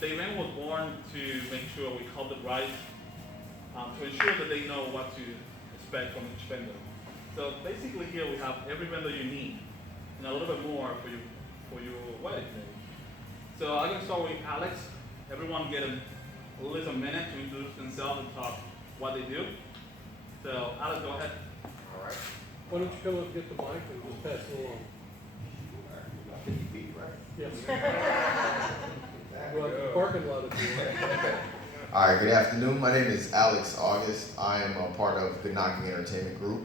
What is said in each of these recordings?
The event was born to make sure we help the brides to ensure that they know what to expect from each vendor. So basically here we have every vendor you need and a little bit more for your wedding. So I'm going to start with Alex. Everyone get a little minute to introduce themselves and talk what they do. So Alex, go ahead. All right. Why don't you come up and get the mic and just pass it along? 50 feet, right? Yes. Well, the parking lot if you want. All right, good afternoon. My name is Alex August. I am a part of Good Knocking Entertainment Group.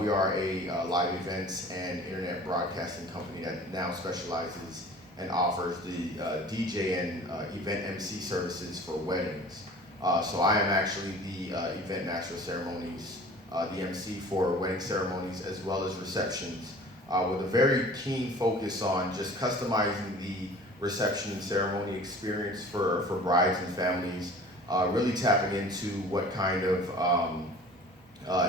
We are a live events and internet broadcasting company that now specializes and offers the DJ and event MC services for weddings. So I am actually the event master of ceremonies, the MC for wedding ceremonies as well as receptions, with a very keen focus on just customizing the reception and ceremony experience for brides and families, really tapping into what kind of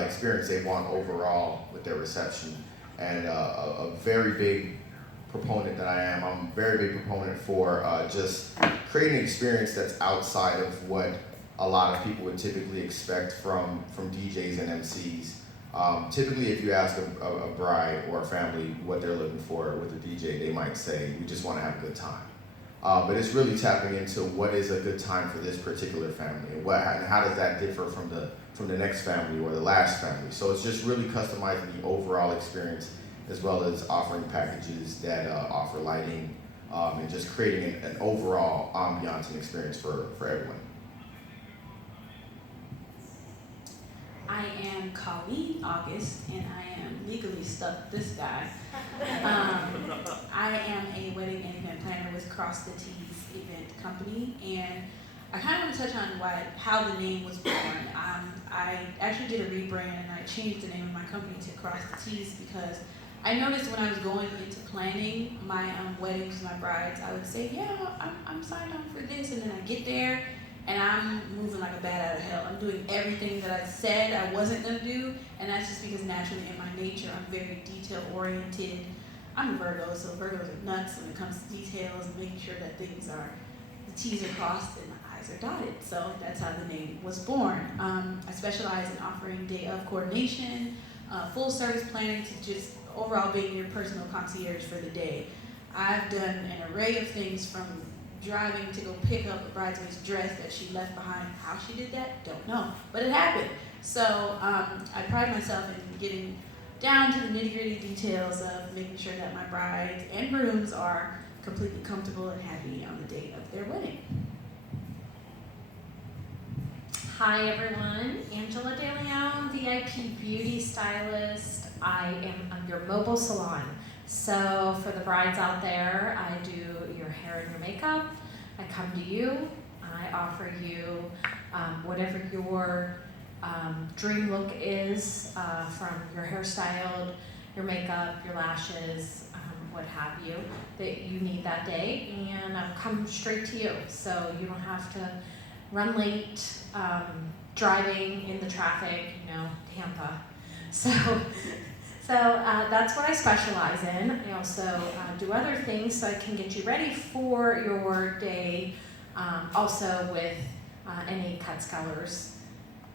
experience they want overall with their reception. And a very big proponent that I am, I'm a very big proponent for just creating an experience that's outside of what a lot of people would typically expect from DJs and MCs. Typically, if you ask a bride or a family what they're looking for with a DJ, they might say, we just want to have a good time. But it's really tapping into what is a good time for this particular family, and how does that differ from the next family or the last family. So it's just really customizing the overall experience, as well as offering packages that offer lighting, and just creating an overall ambiance and experience for everyone. I am Colleen August, and I am legally stuck with this guy. I am a wedding and event planner with Cross the T's event company, and I kind of want to touch on how the name was born. I actually did a rebrand, and I changed the name of my company to Cross the T's because I noticed when I was going into planning my weddings, my brides, I would say, yeah, I'm signed on for this, and then I get there, and I'm moving like a bat out of hell. I'm doing everything that I said I wasn't going to do, and that's just because naturally in my nature, I'm very detail-oriented. I'm a Virgo, so Virgos are nuts when it comes to details and making sure that things are, the T's are crossed and the I's are dotted. So that's how the name was born. I specialize in offering day of coordination, full service planning to just overall being your personal concierge for the day. I've done an array of things from driving to go pick up a bridesmaid's dress that she left behind. How she did that, don't know, but it happened. So I pride myself in getting down to the nitty-gritty details of making sure that my brides and grooms are completely comfortable and happy on the date of their wedding. Hi everyone, Angela De Leon, VIP beauty stylist. I am your mobile salon. So for the brides out there, I do your hair and your makeup. I come to you. I offer you whatever your dream look is, from your hairstyle, your makeup, your lashes, what have you, that you need that day, and I'll come straight to you. So you don't have to run late, driving in the traffic, Tampa. So that's what I specialize in. I also do other things so I can get you ready for your day, also with any cuts, colors,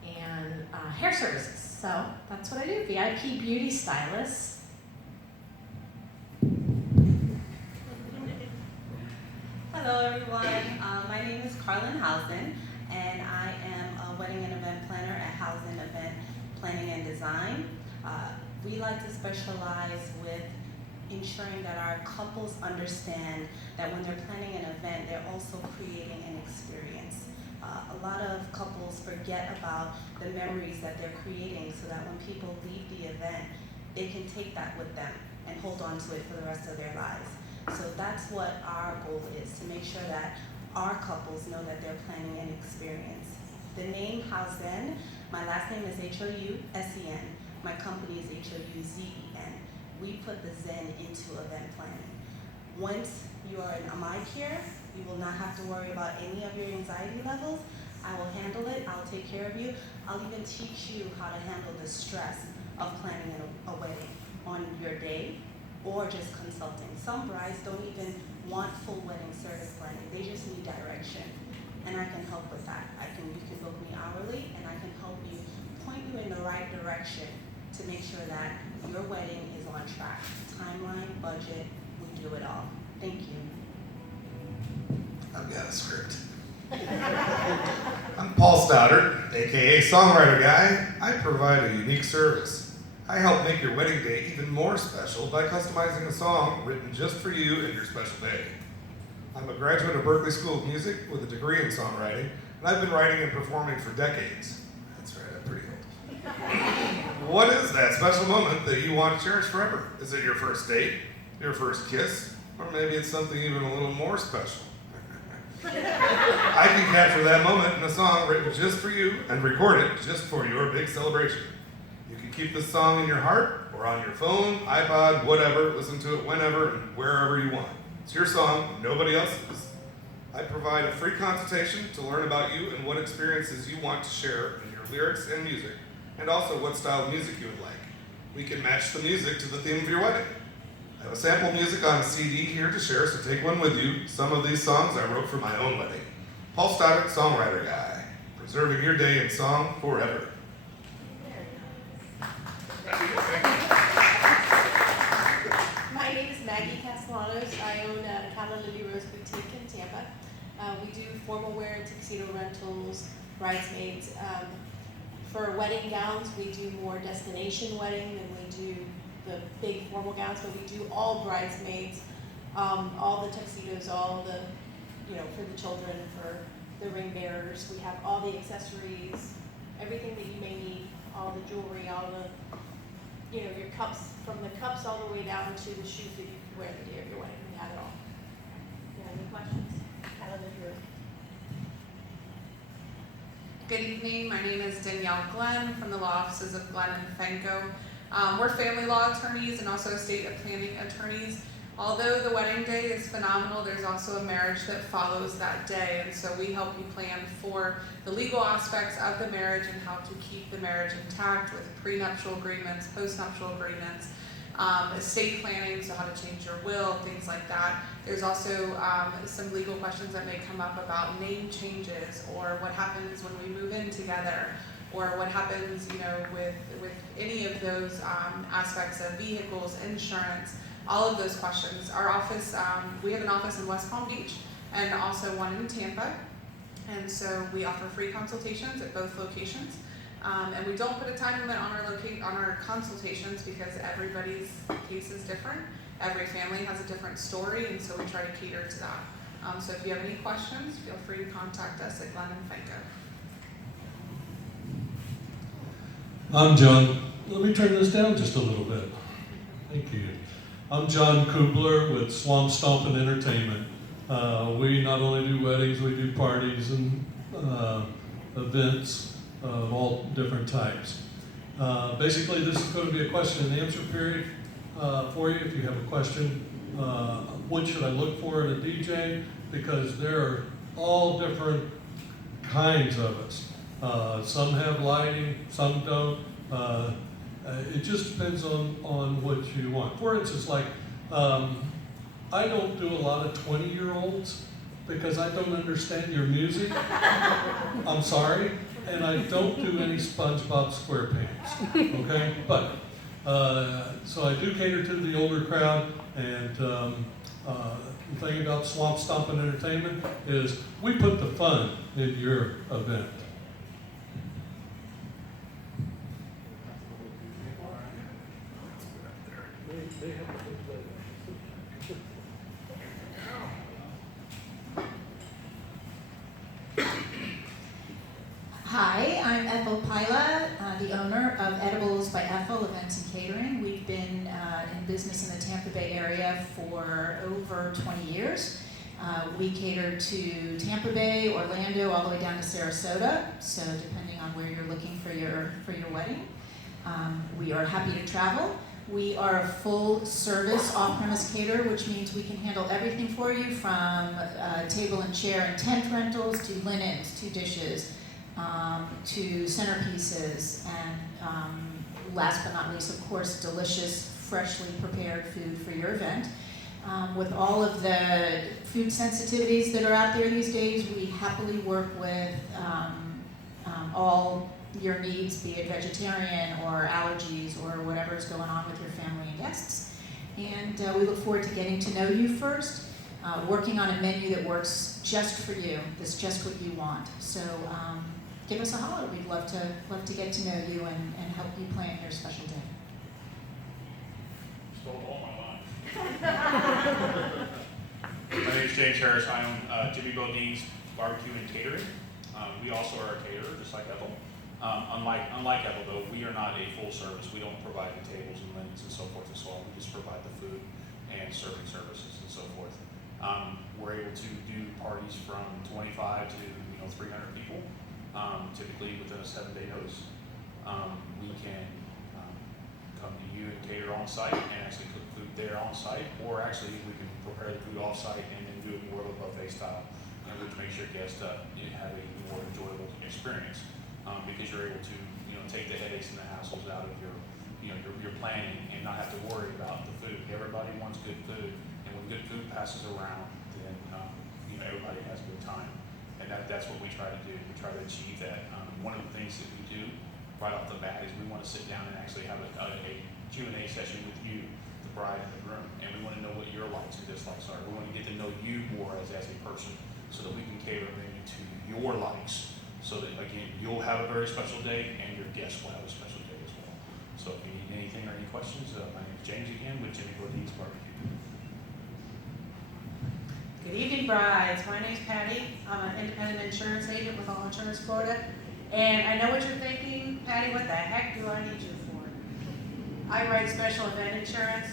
and hair services. So that's what I do, VIP beauty stylist. Hello everyone, my name is Carlin Housen, and I am a wedding and event planner at Housen Event Planning and Design. We like to specialize with ensuring that our couples understand that when they're planning an event, they're also creating an experience. A lot of couples forget about the memories that they're creating so that when people leave the event, they can take that with them and hold on to it for the rest of their lives. So that's what our goal is, to make sure that our couples know that they're planning an experience. The name Housen, my last name is H-O-U-S-E-N. My company is H-O-U-Z-E-N. We put the Zen into event planning. Once you are in my care, you will not have to worry about any of your anxiety levels. I will handle it, I'll take care of you. I'll even teach you how to handle the stress of planning a wedding on your day, or just consulting. Some brides don't even want full wedding service planning. They just need direction. And I can help with that. You can book me hourly, and I can help you, point you in the right direction to make sure that your wedding is on track. Timeline, budget, we do it all. Thank you. I've got a script. I'm Paul Stoddard, aka Songwriter Guy. I provide a unique service. I help make your wedding day even more special by customizing a song written just for you and your special day. I'm a graduate of Berklee School of Music with a degree in songwriting, and I've been writing and performing for decades. That's right, I'm pretty old. What is that special moment that you want to cherish forever? Is it your first date, your first kiss, or maybe it's something even a little more special? I can capture that moment in a song written just for you and record it just for your big celebration. You can keep this song in your heart or on your phone, iPod, whatever, listen to it whenever and wherever you want. It's your song, nobody else's. I provide a free consultation to learn about you and what experiences you want to share in your lyrics and music, and also what style of music you would like. We can match the music to the theme of your wedding. I have a sample music on a CD here to share, so take one with you. Some of these songs I wrote for my own wedding. Paul Stoddard, Songwriter Guy, preserving your day in song forever. My name is Maggie Castellanos. I own Calla Lily Rose Boutique in Tampa. We do formal wear, tuxedo rentals, bridesmaids. For wedding gowns, we do more destination wedding than we do the big formal gowns, but we do all bridesmaids, all the tuxedos, all the, for the children, for the ring bearers. We have all the accessories, everything that you may need, all the jewelry, all the, your cups, from the cups all the way down to the shoes that you can wear the day of your wedding. We have it all. Any questions? Good evening. My name is Danielle Glenn from the law offices of Glenn and Fenko. We're family law attorneys and also estate planning attorneys. Although the wedding day is phenomenal, there's also a marriage that follows that day, and so we help you plan for the legal aspects of the marriage and how to keep the marriage intact with prenuptial agreements, postnuptial agreements, estate planning, so how to change your will, things like that. There's also some legal questions that may come up about name changes, or what happens when we move in together, or what happens, with any of those aspects of vehicles, insurance, all of those questions. Our office, we have an office in West Palm Beach and also one in Tampa, and so we offer free consultations at both locations. And we don't put a time limit on our consultations because everybody's case is different. Every family has a different story, and so we try to cater to that. So if you have any questions, feel free to contact us at Glenn and Fenco. I'm John. Let me turn this down just a little bit. Thank you. I'm John Kubler with Swamp Stompin' Entertainment. We not only do weddings, we do parties and events of all different types. Basically, this is going to be a question and answer period for you. If you have a question, what should I look for in a DJ? Because there are all different kinds of us. Some have lighting, some don't. It just depends on what you want. For instance, like, I don't do a lot of 20-year-olds because I don't understand your music. I'm sorry. And I don't do any SpongeBob SquarePants, okay? But, so I do cater to the older crowd, and the thing about Swamp Stompin' Entertainment is we put the fun in your event. They have a good play. Hi, I'm Ethel Pila, the owner of Edibles by Ethel Events and Catering. We've been in business in the Tampa Bay area for over 20 years. We cater to Tampa Bay, Orlando, all the way down to Sarasota, so depending on where you're looking for your wedding. We are happy to travel. We are a full service off-premise caterer, which means we can handle everything for you from table and chair and tent rentals to linens to dishes, to centerpieces, and last but not least, of course, delicious, freshly prepared food for your event. With all of the food sensitivities that are out there these days, we happily work with all your needs, be it vegetarian or allergies or whatever is going on with your family and guests. And we look forward to getting to know you first, working on a menu that works just for you, that's just what you want. So give us a holler. We'd love to get to know you and help you plan your special day. Stole all my lines. My name is James Harris. I own Jimmy Bodine's Barbecue and Catering. We also are a caterer, just like Ethel. Unlike Ethel, though, we are not a full service. We don't provide the tables and linens and so forth and so on. We just provide the food and serving services and so forth. We're able to do parties from 25 to 300 people, typically within a 7-day notice. We can come to you and cater on site and actually cook food there on site, or actually we can prepare the food off site and then do it more of a buffet style, and which makes your guests have a more enjoyable experience. Because you're able to, take the headaches and the hassles out of your planning and not have to worry about the food. Everybody wants good food, and when good food passes around, then everybody has a good time, and that's what we try to do. We try to achieve that. One of the things that we do right off the bat is we want to sit down and actually have a Q&A session with you, the bride and the groom, and we want to know what your likes and dislikes are. We want to get to know you more as a person, so that we can cater a menu to your likes. So that, again, you'll have a very special day and your guests will have a special day as well. So if you need anything or any questions, my name is James again with Jimmy Bodine's Barbecue. Good evening, brides. My name's Patty. I'm an independent insurance agent with All Insurance Florida. And I know what you're thinking, Patty, what the heck do I need you for? I write special event insurance,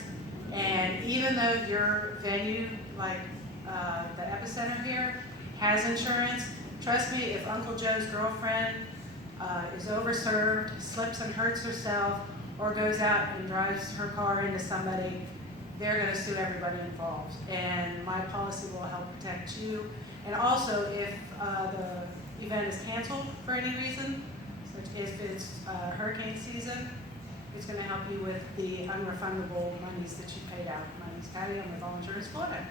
and even though your venue, like the Epicenter here, has insurance, trust me, if Uncle Joe's girlfriend is overserved, slips and hurts herself, or goes out and drives her car into somebody, they're going to sue everybody involved. And my policy will help protect you. And also, if the event is canceled for any reason, such if it's hurricane season, it's going to help you with the unrefundable monies that you paid out. My name's Patty. I'm with All Insurance Florida.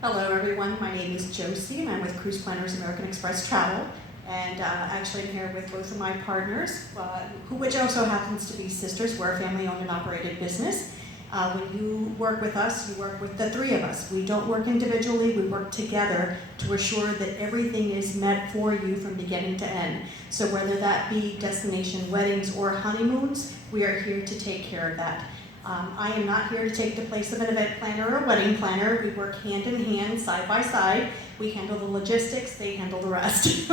Hello everyone, my name is Josie and I'm with Cruise Planners American Express Travel, and actually I'm here with both of my partners, which also happens to be sisters. We're a family owned and operated business, When you work with us, you work with the three of us. We don't work individually, we work together to assure that everything is met for you from beginning to end. So whether that be destination weddings or honeymoons, we are here to take care of that. I am not here to take the place of an event planner or wedding planner. We work hand in hand, side by side. We handle the logistics, they handle the rest.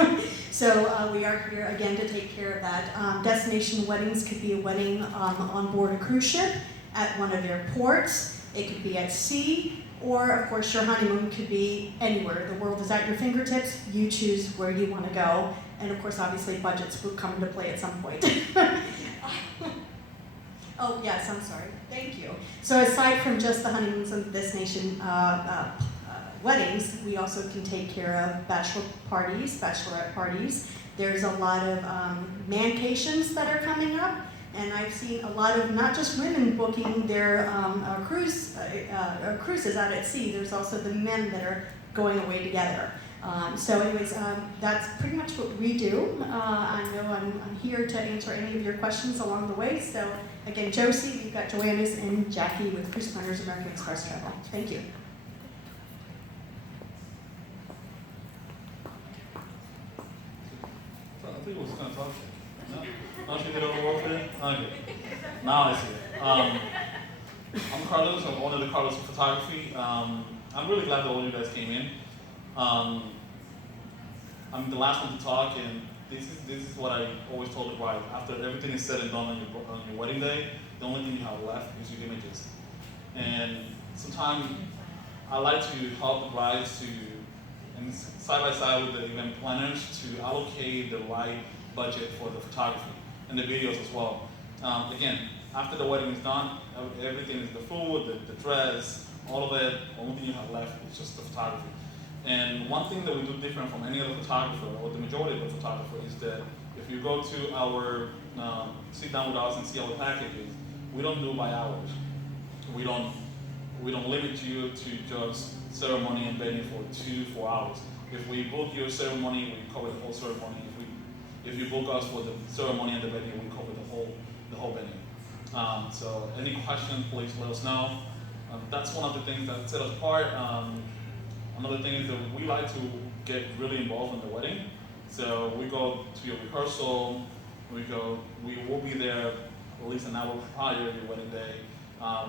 So we are here again to take care of that. Destination weddings could be a wedding on board a cruise ship, at one of your ports, it could be at sea, or of course your honeymoon could be anywhere. The world is at your fingertips, you choose where you want to go. And of course, obviously budgets will come into play at some point. Oh yes, I'm sorry, thank you. So aside from just the honeymoons and destination weddings, we also can take care of bachelor parties, bachelorette parties. There's a lot of mancations that are coming up. And I've seen a lot of not just women booking their cruises out at sea. There's also the men that are going away together. So anyways, that's pretty much what we do. I know I'm here to answer any of your questions along the way. So again, Josie, we've got Joanna's and Jackie with Cruise Planners American Express Travel. Thank you. I think it was going to talk. Don't you get over work for it? Okay. Now I see it. I'm Carlos. I'm owner of the Carlos Photography. I'm really glad that all you guys came in. I'm the last one to talk, and this is what I always told the bride. After everything is said and done on your wedding day, the only thing you have left is your images. And sometimes I like to help the brides to, and side by side with the event planners, to allocate the right budget for the photography and the videos as well. Again, after the wedding is done, everything is the food, the dress, all of it. The only thing you have left is just the photography. And one thing that we do different from any other photographer, or the majority of the photographer, is that if you go to our, sit down with us and see our packages, we don't do by hours. We don't limit you to just ceremony and wedding for 2-4 hours. If we book your ceremony, we cover the whole ceremony. If you book us for the ceremony and the wedding, we cover the whole venue. So any questions, please let us know. That's one of the things that set us apart. Another thing is that we like to get really involved in the wedding. So we go to your rehearsal. We will be there at least an hour prior to your wedding day.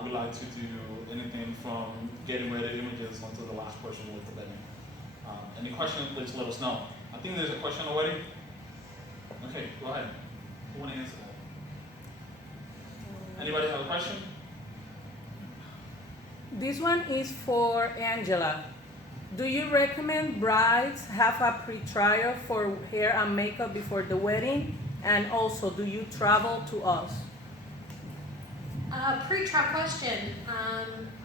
We like to do anything from getting ready images until the last person with the wedding. Any questions, please let us know. I think there's a question already. Okay, go ahead. Who want to answer that? Anybody have a question? This one is for Angela. Do you recommend brides have a pre-trial for hair and makeup before the wedding? And also, do you travel to us? Pre-trial question.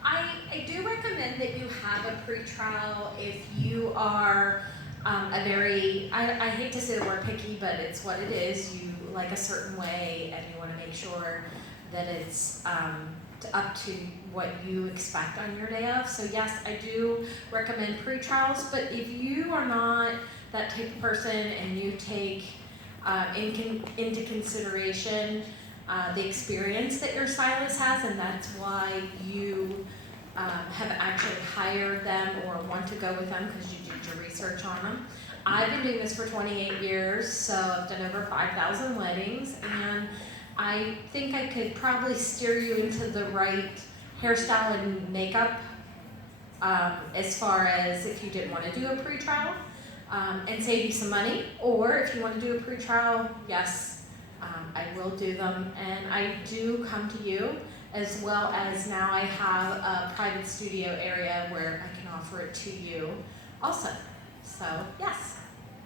I do recommend that you have a pre-trial if you are a very, I hate to say the word picky, but it's what it is. You like a certain way and you want to make sure that it's up to what you expect on your day of. So yes, I do recommend pre-trials, but if you are not that type of person and you take into consideration the experience that your stylist has, and that's why you have actually hired them or want to go with them because you did your research on them. I've been doing this for 28 years, so I've done over 5,000 weddings, and I think I could probably steer you into the right hairstyle and makeup as far as if you didn't want to do a pre-trial and save you some money, or if you want to do a pre-trial, yes, I will do them, and I do come to you, as well as now I have a private studio area where I can offer it to you also. So, yes.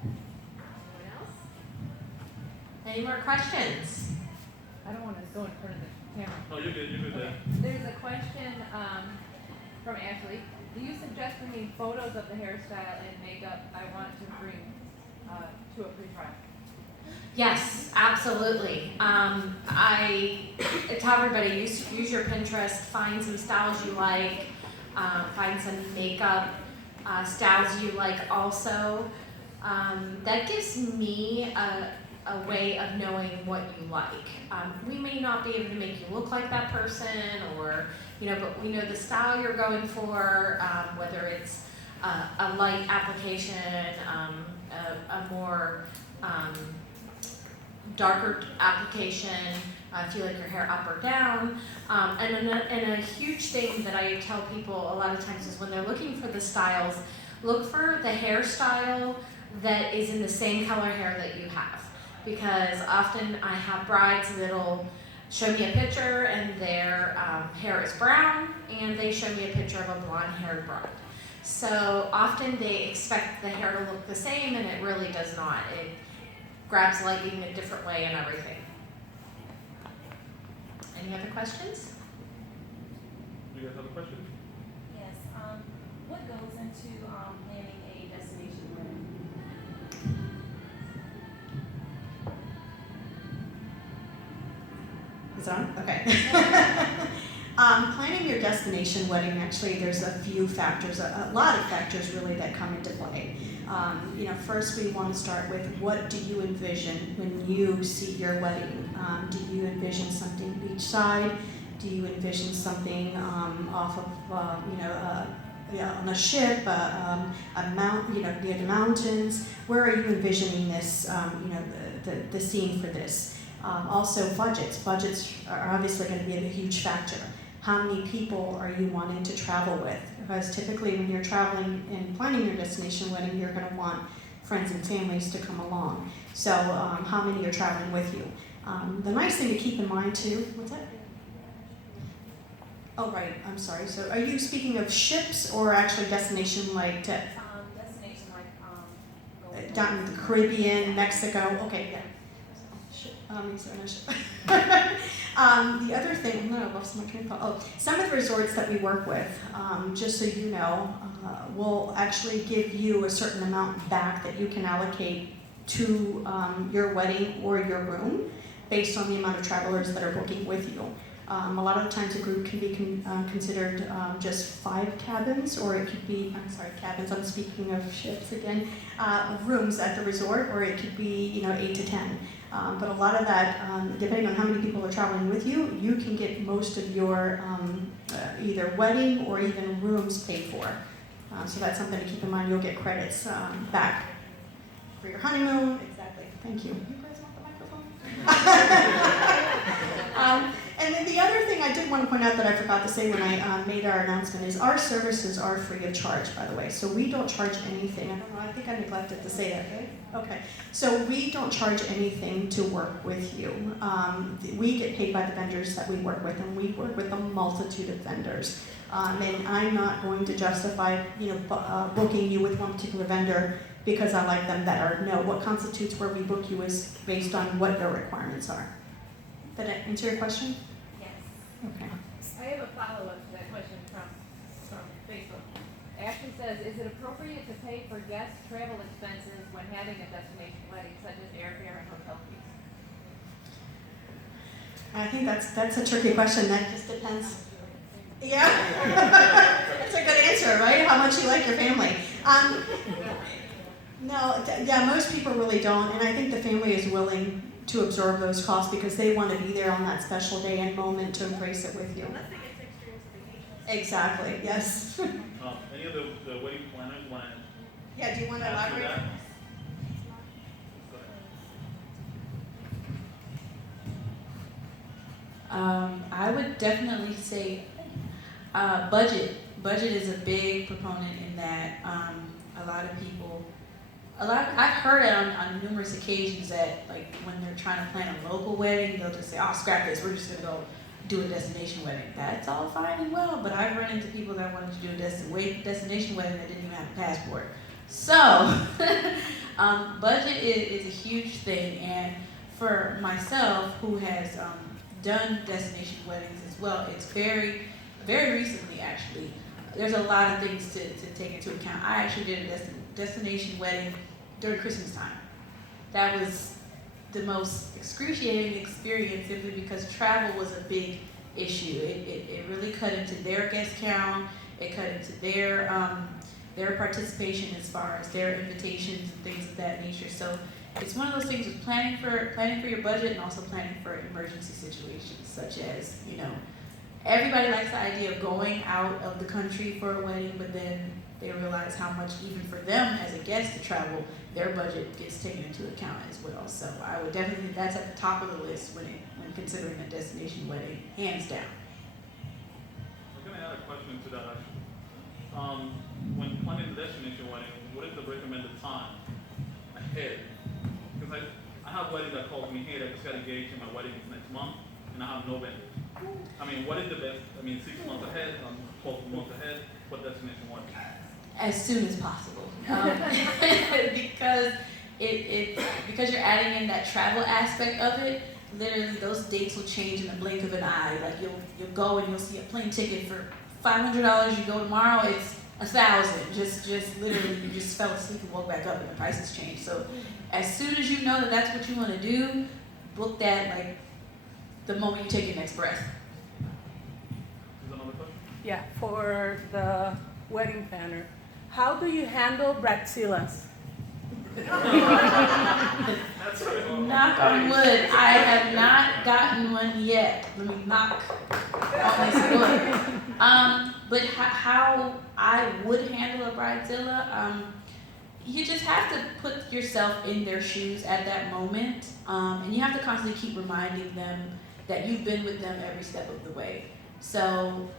Anyone else? Any more questions? I don't want to go in front of the camera. No, you're good, there. There's a question from Ashley. Do you suggest bringing photos of the hairstyle and makeup I want to bring to a pre-trial? Yes, absolutely. I tell everybody, use your Pinterest, find some styles you like, find some makeup styles you like also. That gives me a way of knowing what you like. We may not be able to make you look like that person, or but we know the style you're going for, whether it's a light application, a more darker application, if you like your hair up or down. And a huge thing that I tell people a lot of times is when they're looking for the styles, look for the hairstyle that is in the same color hair that you have. Because often I have brides that'll show me a picture and their hair is brown, and they show me a picture of a blonde-haired bride. So often they expect the hair to look the same, and it really does not. It grabs lighting a different way and everything. Any other questions? Do you guys have a question? Yes, what goes into planning a destination wedding? Is it on? Okay. Planning your destination wedding, actually, there's a few factors, a lot of factors really that come into play. First we want to start with, what do you envision when you see your wedding? Do you envision something beachside? Do you envision something off of, on a ship, a near the mountains? Where are you envisioning this, the scene for this? Also budgets. Budgets are obviously going to be a huge factor. How many people are you wanting to travel with? Because typically when you're traveling and planning your destination wedding, you're going to want friends and families to come along. So how many are traveling with you? The nice thing to keep in mind too, what's that? Oh, right, I'm sorry. So are you speaking of ships or actually destination like Destination like down in the Caribbean, Mexico? Okay, yeah. The other thing, no, I lost my train of thought. Some of the resorts that we work with, just so you know, will actually give you a certain amount back that you can allocate to your wedding or your room based on the amount of travelers that are booking with you. A lot of the times a group can be considered just 5 cabins, or it could be, cabins, I'm speaking of ships again, rooms at the resort, or it could be 8 to 10. But a lot of that, depending on how many people are traveling with you, you can get most of your either wedding or even rooms paid for. So that's something to keep in mind. You'll get credits back for your honeymoon. Exactly. Thank you. You guys want the microphone? And then the other thing I did want to point out that I forgot to say when I made our announcement is our services are free of charge, by the way. So we don't charge anything. I don't know, I think I neglected to say that, right? Okay. So we don't charge anything to work with you. We get paid by the vendors that we work with, and we work with a multitude of vendors. And I'm not going to justify, booking you with one particular vendor because I like them better. No, what constitutes where we book you is based on what their requirements are. Did that answer your question? Yes. Okay. I have a follow-up to that question from Facebook. Ashley says, is it appropriate to pay for guest travel expenses when having a destination wedding, such as airfare and hotel fees? I think that's a tricky question. That just depends. Yeah. That's a good answer, right? How much you like your family. Most people really don't, and I think the family is willing to absorb those costs because they want to be there on that special day and moment to embrace it with you. Exactly, yes. Any of the wedding planners want to Yeah, do you want to answer elaborate? that? I would definitely say budget. Budget is a big proponent in that. I've heard it on numerous occasions that, like, when they're trying to plan a local wedding, they'll just say, "Oh, scrap this. We're just gonna go do a destination wedding." That's all fine and well, but I've run into people that wanted to do a destination wedding that didn't even have a passport. So, budget is a huge thing, and for myself, who has done destination weddings as well, it's very, very recently actually. There's a lot of things to take into account. I actually did a destination wedding during Christmas time. That was the most excruciating experience simply because travel was a big issue. It really cut into their guest count. It cut into their participation as far as their invitations and things of that nature. So it's one of those things with planning for your budget and also planning for emergency situations, such as, you know, everybody likes the idea of going out of the country for a wedding, but then they realize how much, even for them as a guest to travel, their budget gets taken into account as well. So I would definitely think that's at the top of the list when considering a destination wedding, hands down. I'm gonna add a question to that actually. When planning the destination wedding, what is the recommended time ahead? Because I have weddings that call me, hey, I just got engaged and my wedding is next month, and I have no vendors. I mean, what is the best? I mean, 6 months ahead, 12 months ahead. What destination wedding? As soon as possible, because because you're adding in that travel aspect of it. Literally, those dates will change in the blink of an eye. Like you'll go and you'll see a plane ticket for $500. You go tomorrow, it's $1,000. Just literally, you just fell asleep and woke back up and the prices changed. So, as soon as you know that that's what you want to do, book that like the moment you take your next breath. Is another question? Yeah, for the wedding planner, how do you handle Bridezillas? Knock on wood. I have not gotten one yet. Let me knock on this wood. But how I would handle a bridezilla, you just have to put yourself in their shoes at that moment, and you have to constantly keep reminding them that you've been with them every step of the way. So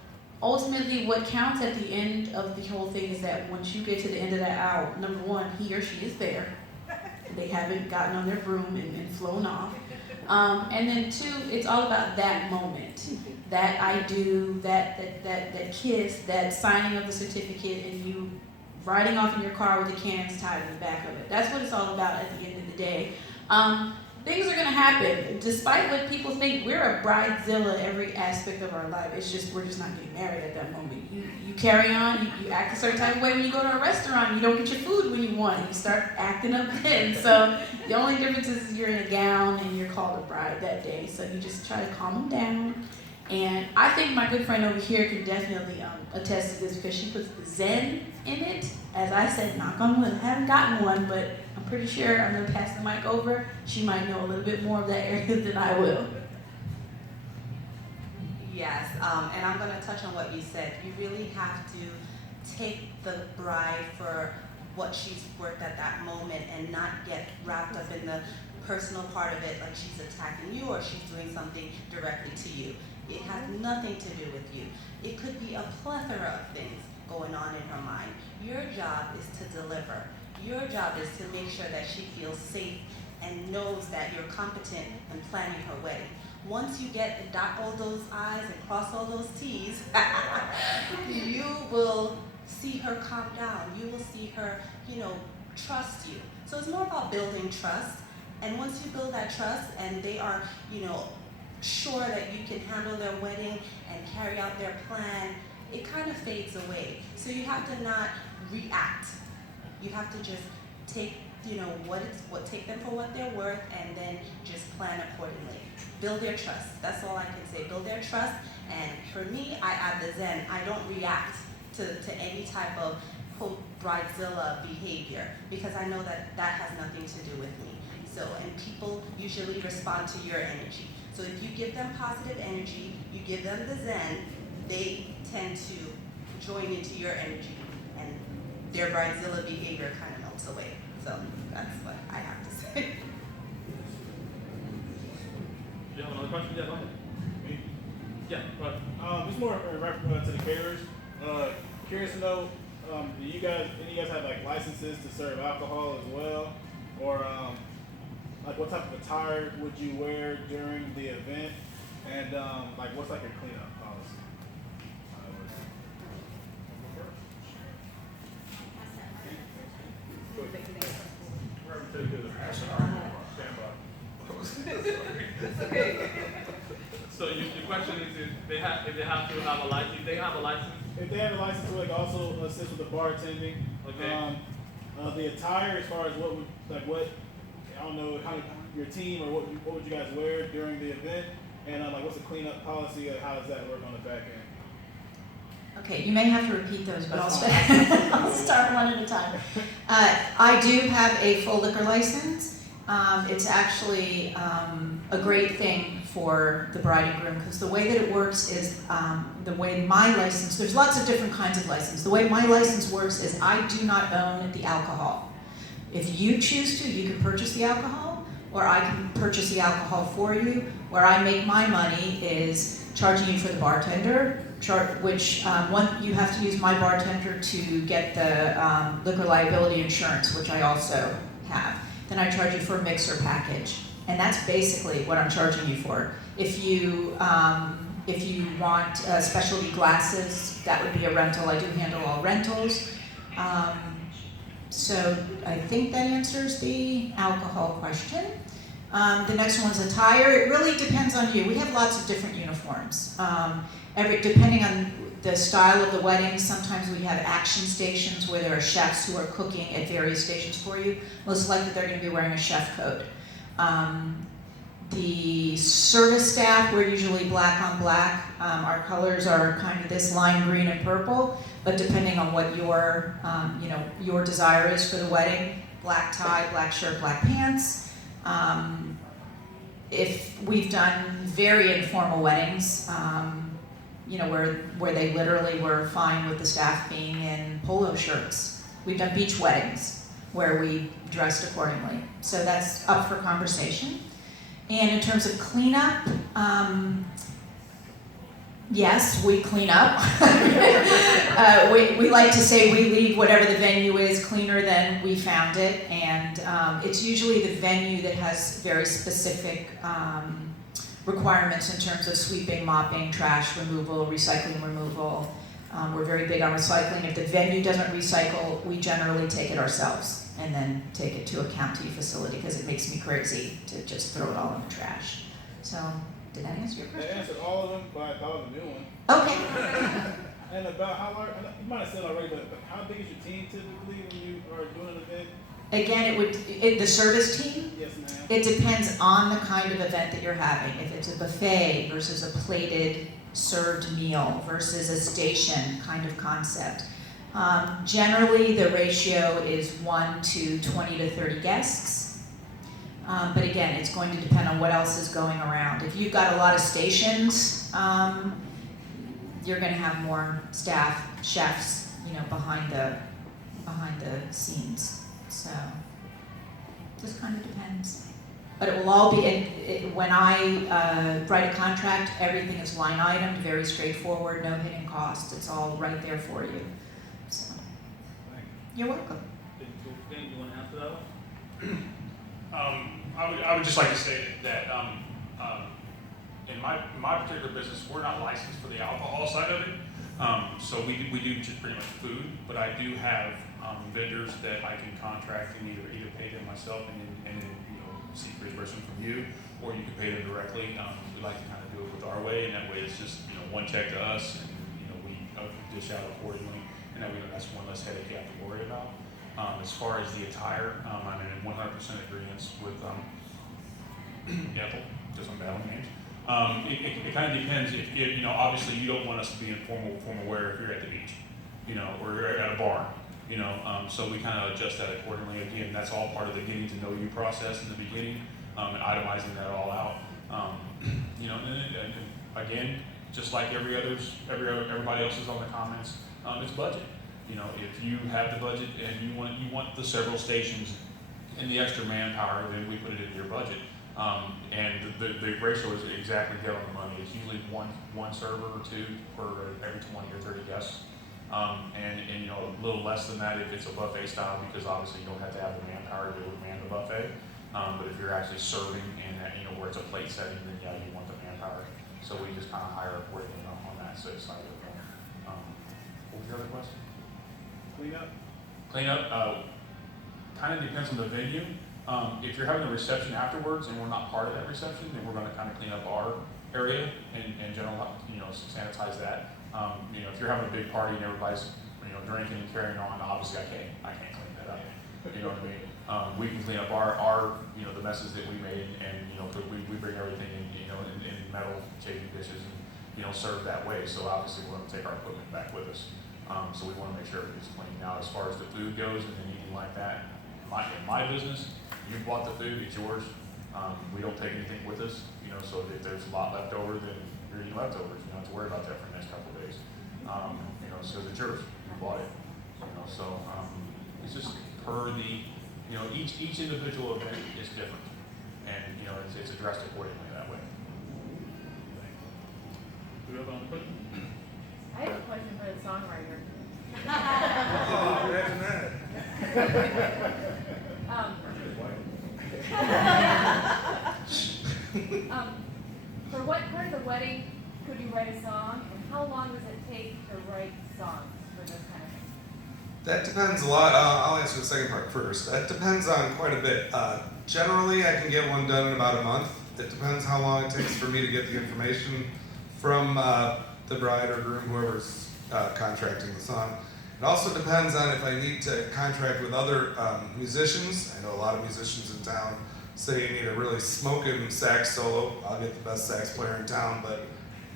ultimately, what counts at the end of the whole thing is that once you get to the end of that hour, number one, he or she is there. They haven't gotten on their broom and flown off. And then two, it's all about that moment. That I do, that kiss, that signing of the certificate, and you riding off in your car with the cans tied in the back of it. That's what it's all about at the end of the day. Things are gonna happen. Despite what people think, we're a bridezilla every aspect of our life. It's just, we're just not getting married at that moment. You carry on, you act a certain type of way when you go to a restaurant. You don't get your food when you want it. You start acting up then. So the only difference is you're in a gown and you're called a bride that day. So you just try to calm them down. And I think my good friend over here can definitely attest to this because she puts Zen in it. As I said, knock on wood, I haven't gotten one, but I'm pretty sure I'm gonna pass the mic over. She might know a little bit more of that area than I will. Yes, and I'm going to touch on what you said. You really have to take the bride for what she's worth at that moment and not get wrapped up in the personal part of it, like she's attacking you or she's doing something directly to you. It has nothing to do with you. It could be a plethora of things going on in her mind. Your job is to deliver. Your job is to make sure that she feels safe and knows that you're competent in planning her wedding. Once you get and dot all those I's and cross all those T's, you will see her calm down. You will see her, trust you. So it's more about building trust. And once you build that trust and they are, sure that you can handle their wedding and carry out their plan, it kind of fades away. So you have to not react. You have to just take, take them for what they're worth and then just plan accordingly. Build their trust. That's all I can say. Build their trust. And for me, I add the Zen. I don't react to any type of quote bridezilla behavior because I know that that has nothing to do with me. So, and people usually respond to your energy. So if you give them positive energy, you give them the Zen, they tend to join into your energy and their bridezilla behavior kind of melts away. So that's what I have to say. Do you have another question? Yeah, go ahead. Me? Yeah, right. It's more in reference to the caterers. Curious to know, do any of you guys have like licenses to serve alcohol as well? Or like what type of attire would you wear during the event? And like what's like a cleanup policy? So your question is if they have to have a license. If they have a license. If they have a license, to like also assist with the bartending. Okay. The attire, as far as I don't know, kind of your team or what would you guys wear during the event, and like what's the cleanup policy? How does that work on the back end? Okay, you may have to repeat those, but I'll start one at a time. I do have a full liquor license, It's actually a great thing for the bride and groom, because the way that it works is the way my license, there's lots of different kinds of license. The way my license works is I do not own the alcohol. If you choose to, you can purchase the alcohol, or I can purchase the alcohol for you. Where I make my money is charging you for the bartender, which you have to use my bartender to get the liquor liability insurance, which I also have. Then I charge you for a mixer package, and that's basically what I'm charging you for. If you want specialty glasses, that would be a rental. I do handle all rentals. So I think that answers the alcohol question. The next one's attire. It really depends on you. We have lots of different uniforms. Depending on the style of the wedding, sometimes we have action stations where there are chefs who are cooking at various stations for you. Most likely they're going to be wearing a chef coat. The service staff, we're usually black on black. Our colors are kind of this lime green and purple, but depending on what your desire is for the wedding, black tie, black shirt, black pants. If we've done very informal weddings, where they literally were fine with the staff being in polo shirts. We've done beach weddings where we dressed accordingly. So that's up for conversation. And in terms of cleanup, yes, we clean up. We like to say we leave whatever the venue is cleaner than we found it. And it's usually the venue that has very specific requirements in terms of sweeping, mopping, trash removal, recycling removal. We're very big on recycling. If the venue doesn't recycle, we generally take it ourselves and then take it to a county facility, because it makes me crazy to just throw it all in the trash. So, did that answer your question? That answered all of them, but I thought of a new one. Okay. And about how large, you might have said already, but how big is your team typically when you are doing an event? Again, the service team? Yes, ma'am. It depends on the kind of event that you're having. If it's a buffet versus a plated served meal versus a station kind of concept. Generally, the ratio is 1 to 20 to 30 guests. But again, it's going to depend on what else is going around. If you've got a lot of stations, you're going to have more staff, chefs, behind the scenes. So, just kind of depends. But it will all be, when I write a contract, everything is line itemed, very straightforward, no hidden costs. It's all right there for you. So, you're welcome. Do you want to answer that one? I would just like to say that in my particular business, we're not licensed for the alcohol side of it. So we do just pretty much food, but I do have vendors that I can contract and either pay them myself and then seek reimbursement from you, or you can pay them directly. We like to kind of do it with our way, and that way it's just one check to us, and we dish out accordingly, and that's one less headache you have to worry about. As far as the attire, I'm in 100% agreement with Ethel, just on battle names. It kind of depends. If obviously you don't want us to be in formal wear if you're at the beach, or you're at a bar. So we kind of adjust that accordingly. Again, that's all part of the getting to know you process in the beginning, and itemizing that all out. And again, just like everybody else is on the comments, it's budget. If you have the budget and you want the several stations and the extra manpower, then we put it into your budget. And the ratio is exactly dead on the money. It's usually one server or two for every 20 or 30 guests. And a little less than that if it's a buffet style, because obviously you don't have to have the manpower to man the buffet. But if you're actually serving and where it's a plate setting, then yeah, you want the manpower. So we just kind of hire accordingly on that side of it. What was your other question? Clean up kind of depends on the venue. If you're having a reception afterwards and we're not part of that reception, then we're going to kind of clean up our area and general, sanitize that. If you're having a big party and everybody's, drinking and carrying on, obviously I can't clean that up. You know what I mean? We can clean up our the messes that we made, and we bring everything in metal chafing dishes and serve that way. So obviously we're going to take our equipment back with us. So we want to make sure everything's clean. Now, as far as the food goes and anything like that, in my business, you bought the food, it's yours. We don't take anything with us, you know, so if there's a lot left over, then you're eating leftovers. You don't have to worry about that for the next couple of days. You know, so it's yours. You bought it. You know, so it's just per the, you know, each individual event is different, and you know, it's addressed accordingly that way. Do you have another question? I have a question for the songwriter. Oh, imagine that. For what part of the wedding could you write a song, and how long does it take to write songs for this kind of thing? That depends a lot. I'll answer the second part first. That depends on quite a bit. Generally, I can get one done in about a month. It depends how long it takes for me to get the information from the bride or groom, whoever's contracting the song. It also depends on if I need to contract with other musicians. I know a lot of musicians in town say you need a really smoking sax solo. I'll get the best sax player in town, but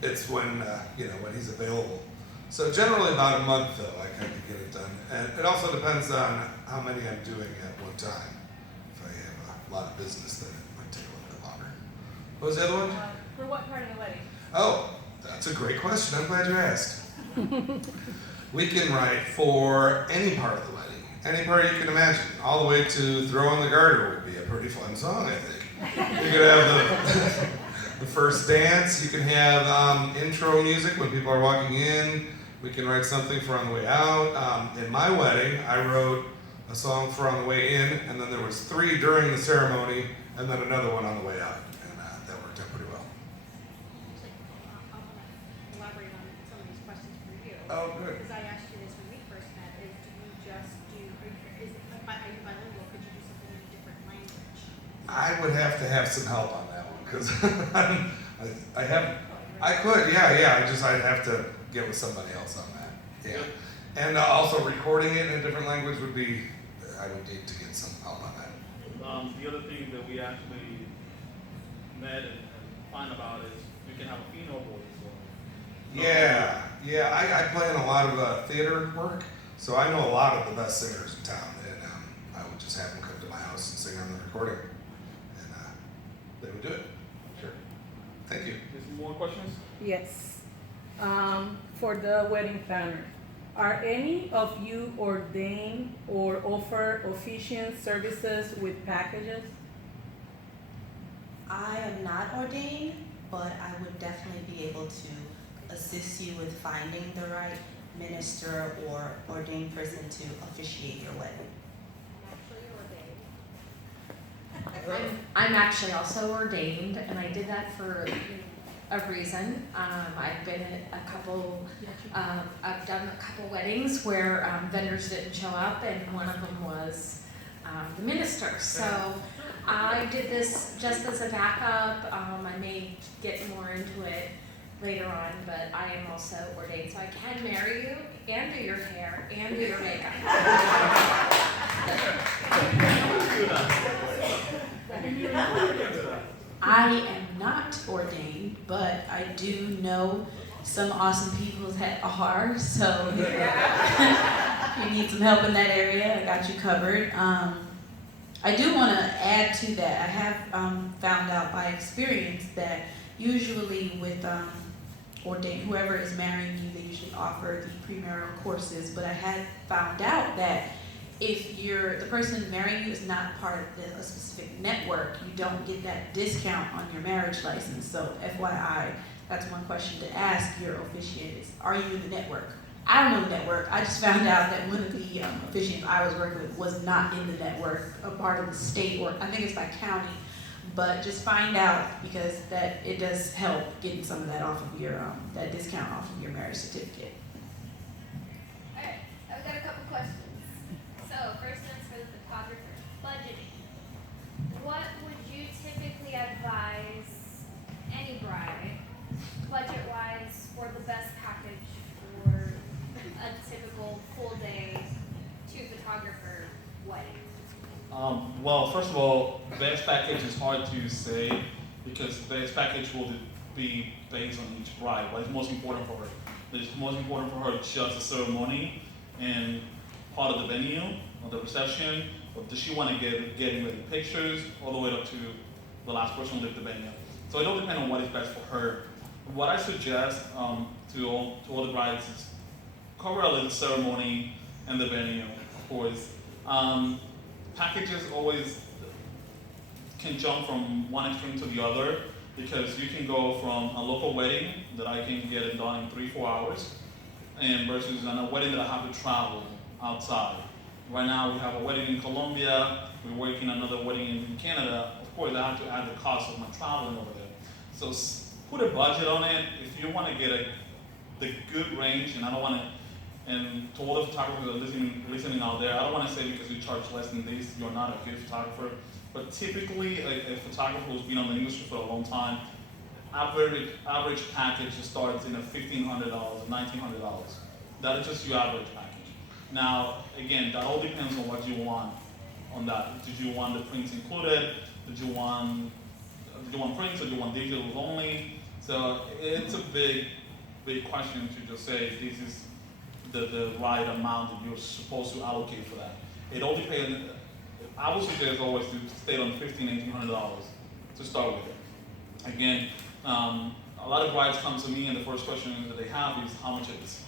it's when you know, when he's available. So generally about a month though, I kind of get it done. And it also depends on how many I'm doing at one time. If I have a lot of business, then it might take a little bit longer. What was the other one? For what part of the wedding? Oh, that's a great question. I'm glad you asked. We can write for any part of the wedding, any part you can imagine, all the way to Throw on the Garter would be a pretty fun song, I think. You could have the first dance. You can have intro music when people are walking in. We can write something for on the way out. In my wedding, I wrote a song for on the way in, and then there was 3 during the ceremony, and then another one on the way out, and that worked out pretty well. I want to elaborate on some of these questions for you. Oh, good. Because I asked you this when we first met, is do you just do, are you bilingual, could you do something in a different language? I would have to have some help on that one, because I could, yeah, I'd have to get with somebody else on that, yeah. And also recording it in a different language would be, I would need to get some help on that. The other thing that we actually met and find about is you can have a female voice. So I play in a lot of theater work, so I know a lot of the best singers in town, and I would just have them come to my house and sing on the recording, and they would do it. Sure. Thank you. There's some more questions? Yes. For the wedding planner, are any of you ordained or offer officiant services with packages? I am not ordained, but I would definitely be able to assist you with finding the right minister or ordained person to officiate your wedding. I'm actually also ordained, and I did that for a reason. I've been at a couple, I've done a couple weddings where vendors didn't show up, and one of them was the minister. So I did this just as a backup. I may get more into it later on, but I am also ordained, so I can marry you and do your hair and do your makeup. I am not ordained, but I do know some awesome people that are, so if you need some help in that area, I got you covered. I do want to add to that. I have found out by experience that usually with ordained, whoever is marrying you, they usually offer the premarital courses, but I had found out that if the person marrying you is not part of a specific network, you don't get that discount on your marriage license. So FYI, that's one question to ask your officiant is, are you in the network? I don't know the network. I just found out that one of the officiants I was working with was not in the network, a part of the state, or I think it's by county. But just find out, because that it does help getting some of that off of your that discount off of your marriage certificate. Alright, I've got a couple questions. So, first one's for the photographer. Budgeting. What would you typically advise any bride, budget-wise, for the best package for a typical full day photographer wedding? Well, first of all, best package is hard to say because the best package will be based on each bride. What is most important for her? It's most important for her just the ceremony and part of the venue or the reception, or does she want to getting ready pictures, all the way up to the last person who lived the venue. So it all depends on what is best for her. What I suggest to all the brides is cover a little ceremony and the venue, of course. Packages always can jump from one extreme to the other, because you can go from a local wedding that I can get it done in 3-4 hours, and versus a wedding that I have to travel outside. Right now we have a wedding in Colombia, we're working another wedding in Canada. Of course I have to add the cost of my traveling over there. So put a budget on it. If you want to get the good range, and I don't want to, and to all the photographers that are listening out there, I don't want to say because you charge less than this, you're not a good photographer. But typically, a photographer who's been on the industry for a long time, average package starts in $1,500, $1,900. That is just your average package. Now, again, that all depends on what you want on that. Did you want the prints included? Did you want prints, or do you want digital only? So it's a big question to just say this is the right amount that you're supposed to allocate for that. It all depends. I would suggest always to stay on $1,500, $1,800 to start with it. Again, a lot of brides come to me, and the first question that they have is how much it is.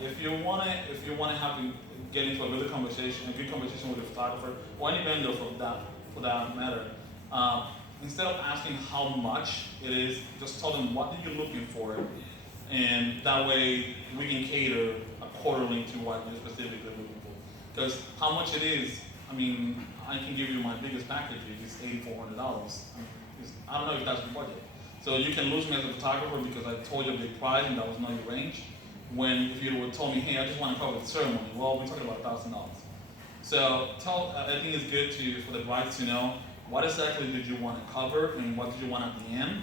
If you want to have to get into a good conversation with a photographer or any vendor for that matter, instead of asking how much it is, just tell them what you're looking for, and that way we can cater accordingly to what you're specifically looking for. Because how much it is, I mean, I can give you my biggest package, it's $8,400. I don't know if that's your budget. So you can lose me as a photographer because I told you a big price and that was not your range. When if you would told me, hey, I just want to cover the ceremony, well, we're talking about $1,000. So I think it's good for the brides to know what exactly did you want to cover and what did you want at the end,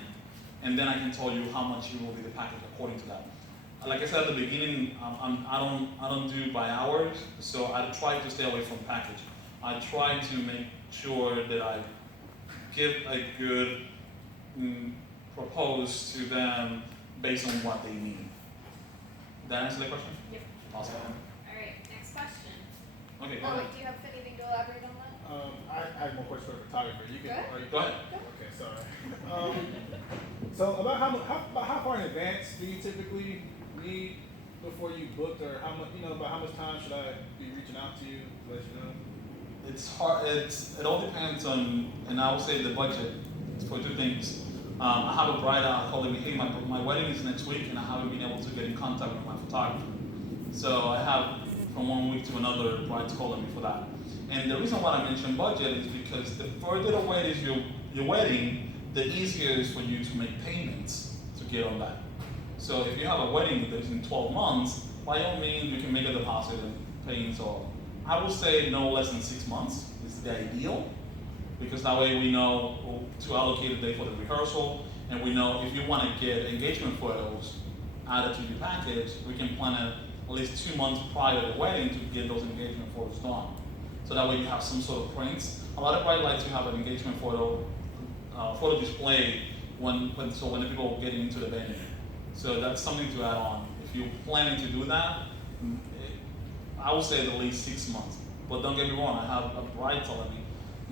and then I can tell you how much it will be the package according to that. Like I said at the beginning, I don't do by hours, so I try to stay away from package. I try to make sure that I give a good propose to them based on what they need. Did that answer the question? Yep. Awesome. Alright, next question. Okay, go Oh, ahead. wait, do you have anything to elaborate on that? I have more questions for the photographer. You can. Go ahead. Okay, sorry. So about how far in advance do you typically need before you booked, or how much, about how much time should I be reaching out to you to let you know? It's hard. It all depends on, and I would say the budget for two things. I have a bride out calling me, hey, my wedding is next week, and I haven't been able to get in contact with my photographer. So I have from one week to another brides calling me for that. And the reason why I mention budget is because the further away is your wedding, the easier it is for you to make payments to get on that. So if you have a wedding that is in 12 months, by all means, you can make a deposit and pay in all. I would say no less than 6 months is the ideal, because that way we know to allocate a day for the rehearsal, and we know if you want to get engagement photos added to your package, we can plan it at least 2 months prior to the wedding to get those engagement photos done. So that way you have some sort of prints. A lot of brides like to have an engagement photo display when the people get into the venue. So that's something to add on. If you're planning to do that, I would say at least 6 months. But don't get me wrong, I have a bride telling me,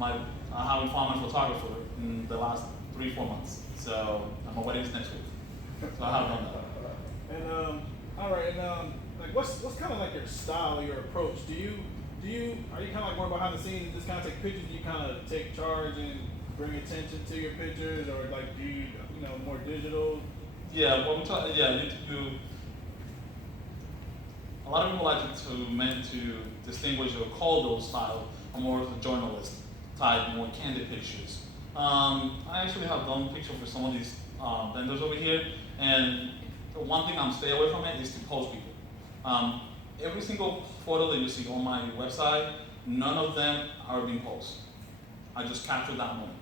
I haven't found my photographer in the last 3-4 months. So my wedding is next week. So I have done that. And all right, and like what's kind of like your style or your approach? Are you kind of like more behind the scenes, just kind of take pictures? Do you kind of take charge and bring attention to your pictures, or like do you more digital? Yeah, what we talk. Yeah, you. A lot of people like to distinguish or call those style more of the journalist type, more candid pictures. I actually have done pictures for some of these vendors over here, and the one thing I'm stay away from it is to post people. Every single photo that you see on my website, none of them are being posted. I just capture that moment.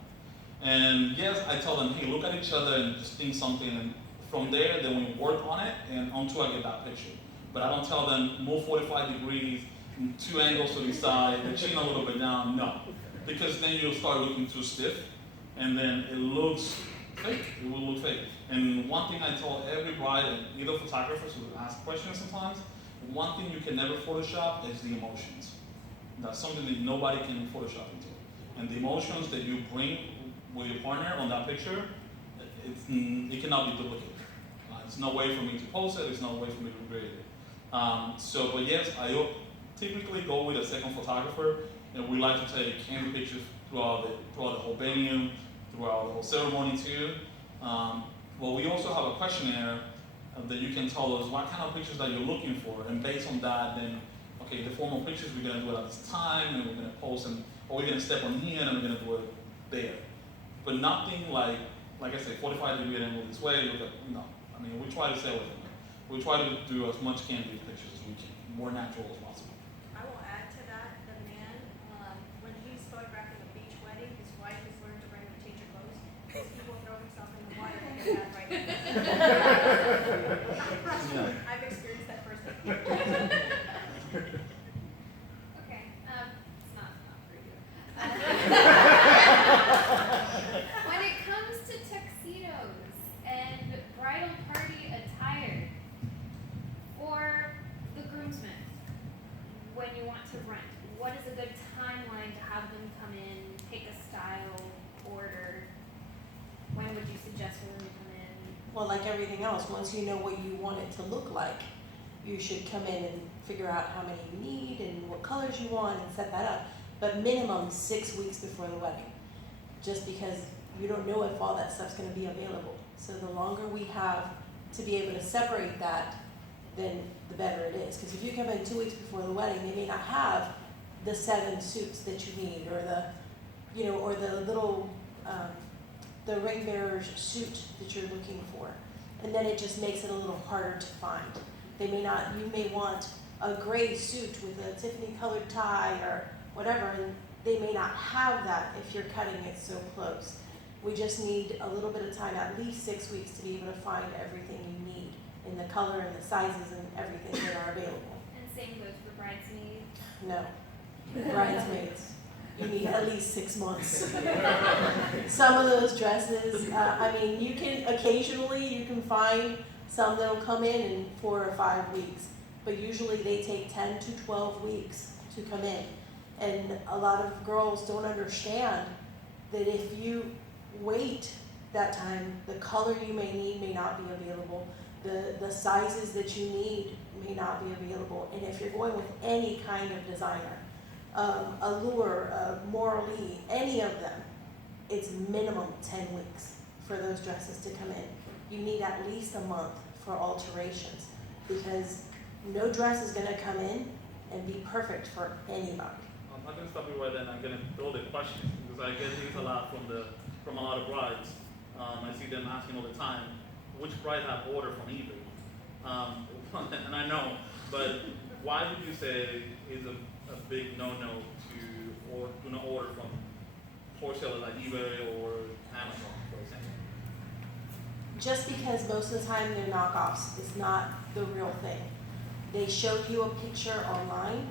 And yes, I tell them, hey, look at each other and just think something, and from there, then we work on it and until I get that picture. But I don't tell them, move 45 degrees, 2 angles to the side, the chin a little bit down, no. Because then you'll start looking too stiff, and then it looks fake, it will look fake. And one thing I tell every bride, and either photographers who ask questions sometimes, one thing you can never Photoshop is the emotions. That's something that nobody can Photoshop into. And the emotions that you bring with your partner on that picture, it cannot be duplicated. There's no way for me to post it, there's no way for me to create it. But yes, I typically go with a second photographer, and we like to take candid pictures throughout the whole venue, throughout the whole ceremony too. Well, we also have a questionnaire that you can tell us what kind of pictures that you're looking for, and based on that, then, okay, the formal pictures we're gonna do it at this time, and we're gonna post them, or we're gonna step on here, and we're gonna do it there. But nothing like I said, 45-degree angle this way, look at, no. I mean, we try to stay away from that. We try to do as much candid pictures as we can, more natural as possible. I will add to that, the man, when he's photographing a beach wedding, his wife has learned to bring him change of clothes, because he will throw himself in the water and get that right. I've experienced that firsthand. Okay, it's not for you. When it comes to tuxedos and bridal party attire for the groomsmen, when you want to rent, what is a good timeline to have them come in, pick a style, order? When would you suggest for them to come in? Well, like everything else, once you know what you want it to look like, you should come in and figure out how many you need and what colors you want and set that up. But minimum 6 weeks before the wedding, just because you don't know if all that stuff's gonna be available. So the longer we have to be able to separate that, then the better it is. Because if you come in 2 weeks before the wedding, they may not have the 7 suits that you need, or or the little, the ring bearer's suit that you're looking for. And then it just makes it a little harder to find. You may want a gray suit with a Tiffany colored tie or whatever, and they may not have that if you're cutting it so close. We just need a little bit of time, at least 6 weeks, to be able to find everything you need in the color and the sizes and everything that are available. And same goes for bridesmaids. No, bridesmaids, you need at least 6 months. Some of those dresses, you can occasionally find some that'll come in 4 or 5 weeks, but usually they take 10 to 12 weeks to come in. And a lot of girls don't understand that if you wait that time, the color you may need may not be available, the sizes that you need may not be available. And if you're going with any kind of designer, Allure, Morley, any of them, it's minimum 10 weeks for those dresses to come in. You need at least a month for alterations, because no dress is gonna come in and be perfect for anybody. I'm not gonna stop you right then. I'm gonna throw the question, because I get these a lot from a lot of brides. I see them asking all the time, which bride have ordered from eBay? And I know, but why would you say is a big no-no to do not order from wholesalers like eBay or Amazon, for example? Just because most of the time they're knockoffs, it's not the real thing. They show you a picture online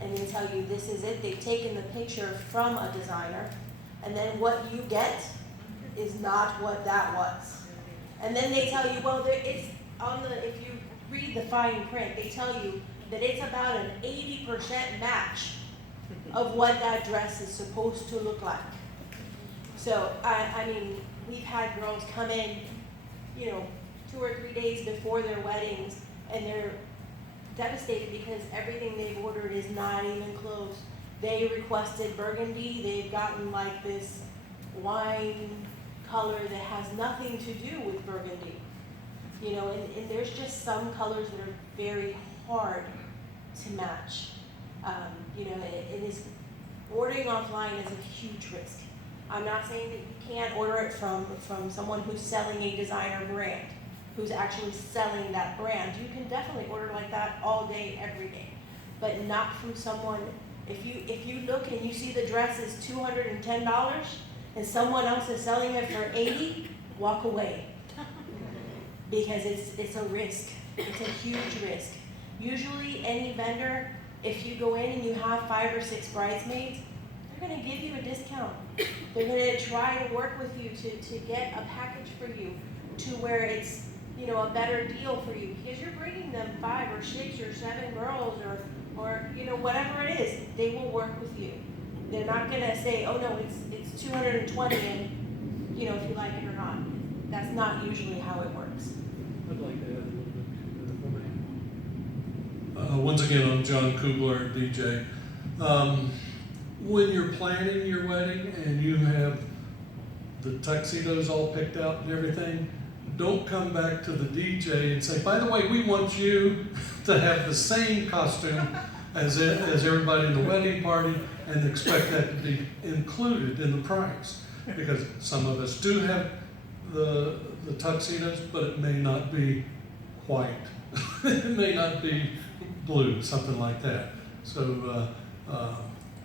and they tell you this is it. They've taken the picture from a designer, and then what you get is not what that was. And then they tell you, well, it's on if you read the fine print, they tell you that it's about an 80% match of what that dress is supposed to look like. So, we've had girls come in, 2 or 3 days before their weddings, and they're devastated because everything they've ordered is not even close. They requested burgundy, they've gotten like this wine color that has nothing to do with burgundy. And there's just some colors that are very hard to match. It is, ordering offline is a huge risk. I'm not saying that you can't order it from someone who's selling a designer brand, who's actually selling that brand. You can definitely order like that all day, every day, but not from someone. If you look and you see the dress is $210 and someone else is selling it for $80, walk away, because it's a risk. It's a huge risk. Usually, any vendor, if you go in and you have 5 or 6 bridesmaids, they're going to give you a discount. They're going to try to work with you to get a package for you to where it's a better deal for you, because you're bringing them 5 or 6 or 7 girls or or, you know, whatever it is, they will work with you. They're not gonna say, oh no, it's 220 and, you know, if you like it or not. That's not usually how it works. I'd like to add a little bit. Once again, I'm John Kubler, DJ. When you're planning your wedding and you have the tuxedos all picked out and everything, don't come back to the DJ and say, by the way, we want you to have the same costume as everybody in the wedding party, and expect that to be included in the price. Because some of us do have the tuxedos, but it may not be white. It may not be blue, something like that. So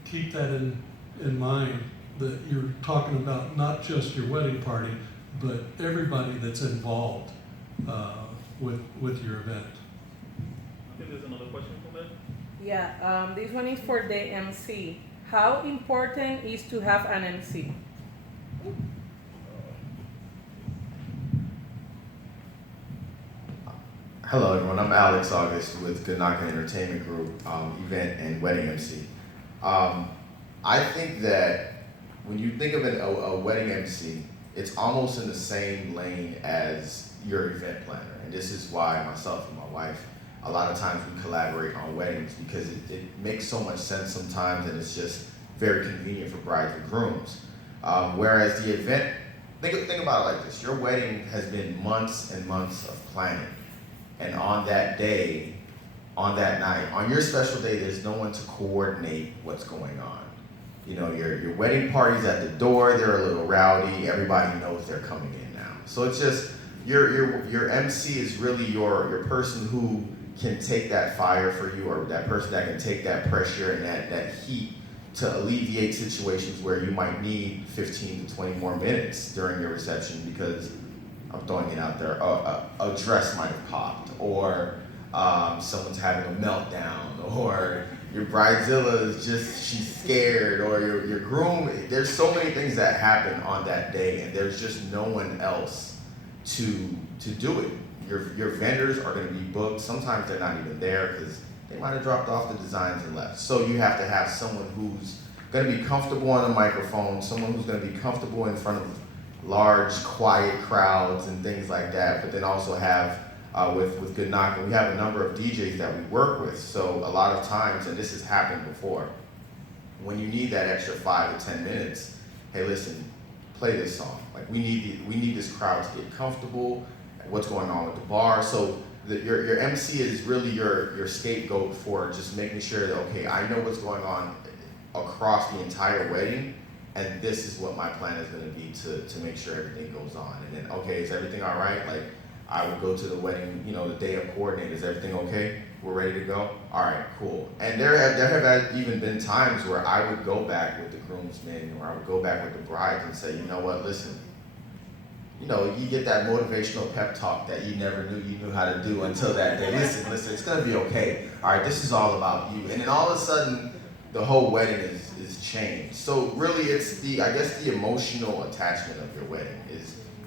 keep that in mind, that you're talking about not just your wedding party, but everybody that's involved with your event. I think there's another question from there. Yeah, this one is for the MC. How important is to have an MC? Hello everyone, I'm Alex August with Good Knockin' Entertainment Group, event and wedding MC. I think that when you think of a wedding MC, it's almost in the same lane as your event planner. And this is why myself and my wife, a lot of times we collaborate on weddings, because it makes so much sense sometimes, and it's just very convenient for brides and grooms. Whereas the event, think about it like this, your wedding has been months and months of planning. And on that day, on that night, on your special day, there's no one to coordinate what's going on. You know, your wedding party's at the door, they're a little rowdy, everybody knows they're coming in now. So it's just, your MC is really your person who can take that fire for you, or that person that can take that pressure and that heat to alleviate situations where you might need 15 to 20 more minutes during your reception, because I'm throwing it out there, a dress might have popped, or someone's having a meltdown, or your bridezilla is just, she's scared, or your groom, there's so many things that happen on that day, and there's just no one else to do it. Your vendors are gonna be booked, sometimes they're not even there because they might have dropped off the designs and left. So you have to have someone who's gonna be comfortable on a microphone, someone who's gonna be comfortable in front of large, quiet crowds and things like that, but then also have, with Good Knockin', we have a number of DJs that we work with. So a lot of times, and this has happened before, when you need that extra 5 to 10 minutes, hey listen, play this song. Like we need this crowd to get comfortable, what's going on with the bar. So your MC is really your scapegoat for just making sure that, okay, I know what's going on across the entire wedding, and this is what my plan is gonna be to make sure everything goes on. And then, okay, is everything all right? Like, I would go to the wedding, you know, the day of coordinate, is everything okay? We're ready to go? All right, cool. And there have even been times where I would go back with the groomsmen, or I would go back with the bride and say, you know what, listen, you know, you get that motivational pep talk that you never knew you knew how to do until that day. Listen, it's gonna be okay. All right, this is all about you. And then all of a sudden, the whole wedding is changed. So really, it's I guess the emotional attachment of your wedding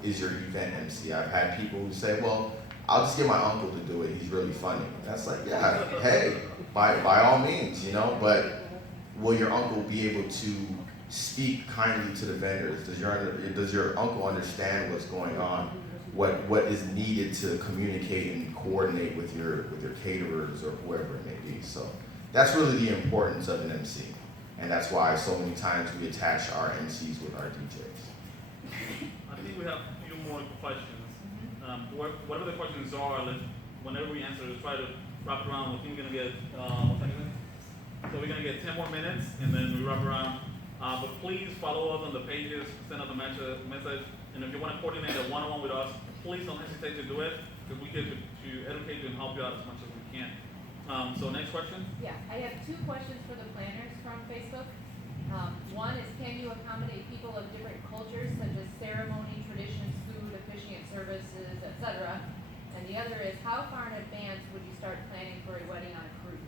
is your event MC. I've had people who say, well, I'll just get my uncle to do it, he's really funny. That's like, yeah, hey, by all means, you know, but will your uncle be able to speak kindly to the vendors? Does your uncle understand what's going on? What is needed to communicate and coordinate with your caterers or whoever it may be? So that's really the importance of an MC. And that's why so many times we attach our MCs with our DJs. I think we have a few more questions. Whatever the questions are, whenever we answer, let's try to wrap it around. I think we're gonna get, so we're gonna get 10 more minutes, and then we wrap around. But please follow us on the pages, send us a message, and if you want to coordinate a one-on-one with us, please don't hesitate to do it, because we get to educate you and help you out as much as we can. So next question? Yeah, I have 2 questions for the planners from Facebook. One is, can you accommodate people of different cultures, such as ceremony, traditions, food, officiant services, etc.? And the other is, how far in advance would you start planning for a wedding on a cruise?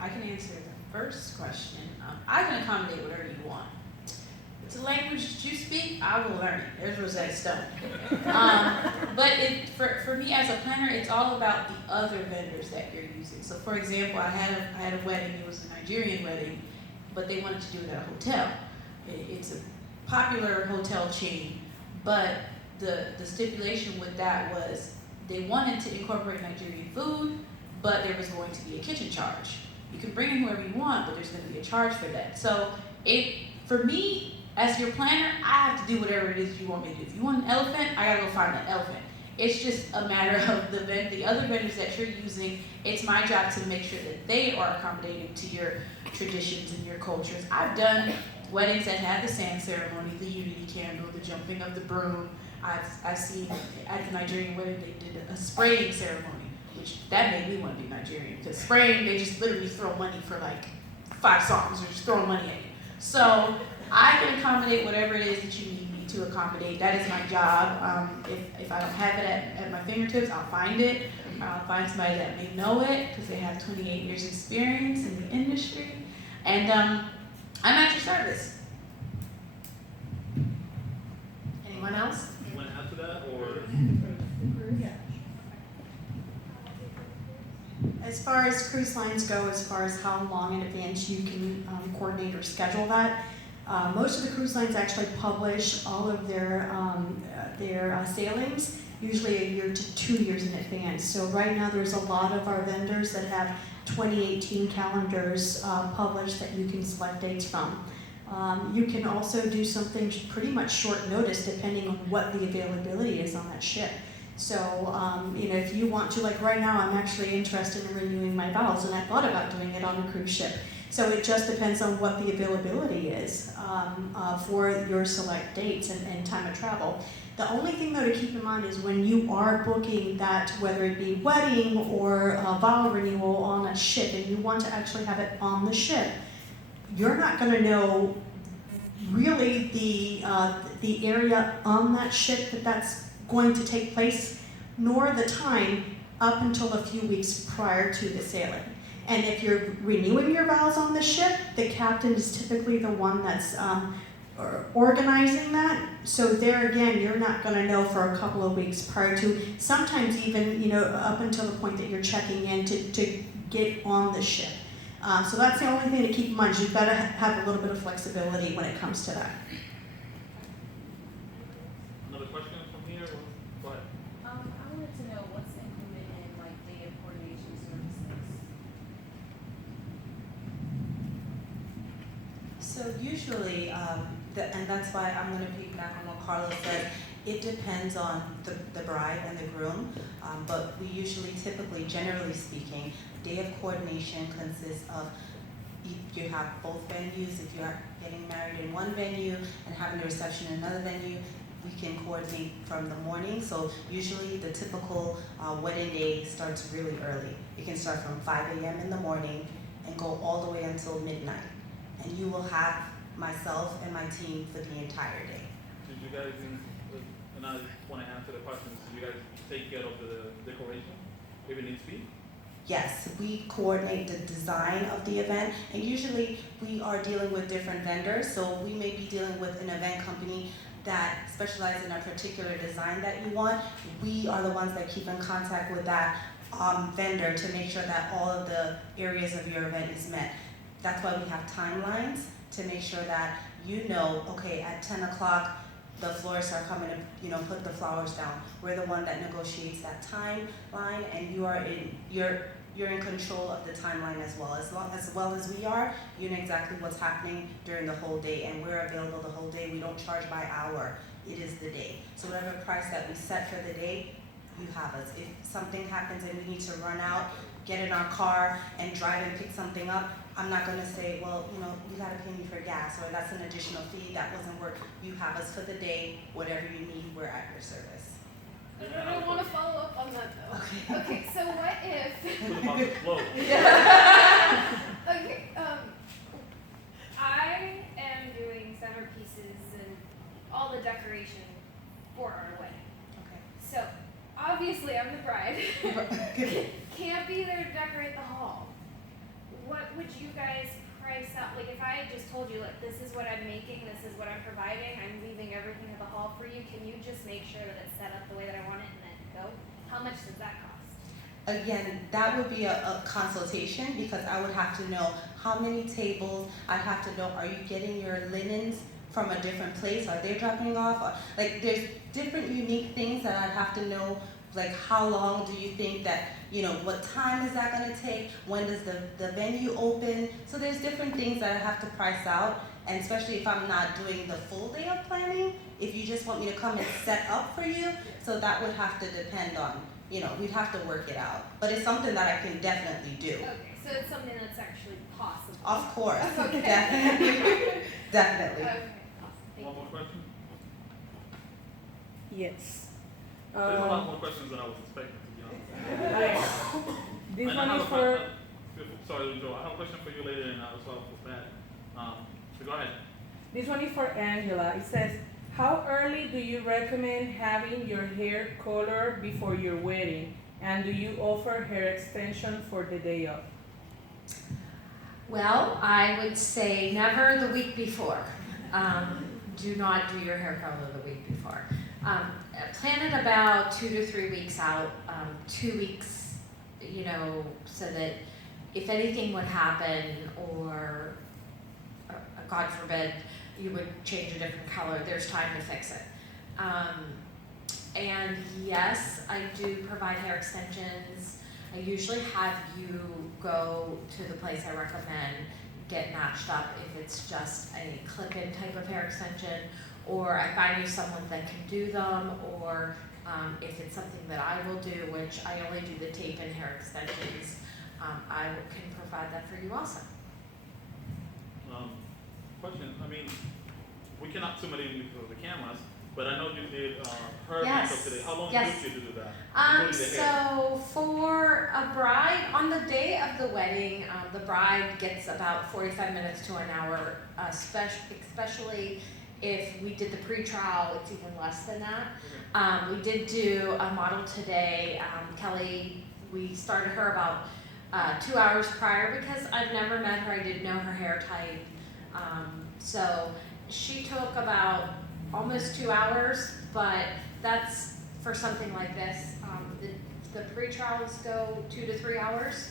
I can answer the first question. I can accommodate whatever you want. It's a language you speak, I will learn it. There's Rosetta Stone. But for me as a planner, it's all about the other vendors that you're using. So for example, I had a wedding, it was a Nigerian wedding, but they wanted to do it at a hotel. It's a popular hotel chain, but the stipulation with that was they wanted to incorporate Nigerian food, but there was going to be a kitchen charge. You can bring in whoever you want, but there's going to be a charge for that. So for me, as your planner, I have to do whatever it is you want me to do. If you want an elephant, I gotta go find an elephant. It's just a matter of the other vendors that you're using. It's my job to make sure that they are accommodating to your traditions and your cultures. I've done weddings that had the sand ceremony, the unity candle, the jumping of the broom. I've seen at the Nigerian wedding they did a spraying ceremony, which that made me want to be Nigerian. Because spraying, they just literally throw money for like 5 songs or just throwing money at you. So I can accommodate whatever it is that you need me to accommodate. That is my job. If I don't have it at my fingertips, I'll find it. I'll find somebody that may know it because they have 28 years experience in the industry. And I'm at your service. Anyone else? You want to add to that, or? As far as cruise lines go, as far as how long in advance you can coordinate or schedule that, most of the cruise lines actually publish all of their sailings usually a year to 2 years in advance. So right now there's a lot of our vendors that have 2018 calendars published that you can select dates from. You can also do something pretty much short notice depending on what the availability is on that ship. So, if you want to, like right now, I'm actually interested in renewing my vows, and I thought about doing it on a cruise ship. So it just depends on what the availability is for your select dates and time of travel. The only thing though to keep in mind is when you are booking that, whether it be wedding or a vow renewal on a ship, and you want to actually have it on the ship, you're not going to know really the area on that ship that's going to take place, nor the time up until a few weeks prior to the sailing. And if you're renewing your vows on the ship, the captain is typically the one that's organizing that. So there again, you're not going to know for a couple of weeks prior to, sometimes even up until the point that you're checking in to get on the ship. So that's the only thing to keep in mind. You've got to have a little bit of flexibility when it comes to that. Another question from here? Go ahead. I wanted to know what's included in like data coordination services. So usually, and that's why I'm going to piggyback on what Carlos said, it depends on the bride and the groom, but we usually, typically, generally speaking, day of coordination consists of you have both venues. If you're getting married in one venue and having a reception in another venue, we can coordinate from the morning. So usually the typical wedding day starts really early. It can start from 5 a.m. in the morning and go all the way until midnight. And you will have myself and my team for the entire day. Did you guys, and I want to answer the question, did you guys take care of the decoration, if it needs to be? Yes, we coordinate the design of the event, and usually we are dealing with different vendors. So we may be dealing with an event company that specializes in a particular design that you want. We are the ones that keep in contact with that vendor to make sure that all of the areas of your event is met. That's why we have timelines to make sure that okay, at 10 o'clock, the florists are coming to, put the flowers down. We're the one that negotiates that timeline, and you're in control of the timeline as well. As well as we are, you know exactly what's happening during the whole day, and we're available the whole day. We don't charge by hour. It is the day. So whatever price that we set for the day, you have us. If something happens and we need to run out, get in our car and drive and pick something up, I'm not going to say, well, you got to pay me for gas, or that's an additional fee, that wasn't work. You have us for the day, whatever you need, we're at your service. I want to follow up on that though. Okay, so what if? Okay, I am doing centerpieces and all the decoration for our wedding. Okay. So obviously I'm the bride. Can't be there to decorate the hall. What would you guys price out? Like if I just told you, like, this is what I'm making, this is what I'm providing, I'm leaving can you just make sure that it's set up the way that I want it and then go? How much does that cost? Again, that would be a consultation because I would have to know how many tables. I'd have to know, are you getting your linens from a different place? Are they dropping off? Or, like, there's different unique things that I'd have to know. Like, how long do you think that, what time is that gonna take? When does the venue open? So there's different things that I have to price out. And especially if I'm not doing the full day of planning, if you just want me to come and set up for you, so that would have to depend on, we'd have to work it out. But it's something that I can definitely do. Okay, so it's something that's actually possible. Of course, Okay. definitely, definitely. Okay, awesome. Thank One you. more question? Yes. There's a lot more questions than I was expecting, to be honest. This And I one have is a for, sorry, Joe, I have a question for you later and as well for Pat. So go ahead. this one is for Angela. It says, how early do you recommend having your hair colored before your wedding? And do you offer hair extension for the day of? Well, I would say never the week before. Do not do your hair color the week before. Plan it about 2 to 3 weeks out, 2 weeks, so that if anything would happen or, God forbid, you would change a different color, there's time to fix it. And yes, I do provide hair extensions. I usually have you go to the place I recommend, get matched up if it's just a clip-in type of hair extension, or I find you someone that can do them, or if it's something that I will do, which I only do the tape-in hair extensions, I can provide that for you also. Question, we cannot zoom it in because of the cameras, but I know you did her Yes. makeup today. How long Yes. did you do that? Including the hair? So for a bride, on the day of the wedding, the bride gets about 45 minutes to an hour, especially if we did the pre-trial, it's even less than that. We did do a model today, Kelly, we started her about 2 hours prior because I've never met her, I didn't know her hair type. So she took about almost 2 hours, but that's for something like this. The pre-trials go 2 to 3 hours.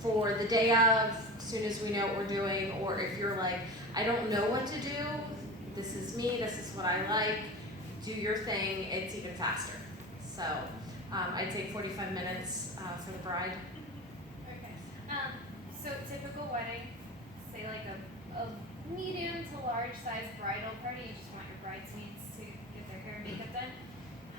For the day of, as soon as we know what we're doing, or if you're like, I don't know what to do, this is me, this is what I like, do your thing, it's even faster. So I'd say 45 minutes for the bride. Okay. So typical wedding, say like a medium to large size bridal party, you just want your bridesmaids to get their hair and makeup done.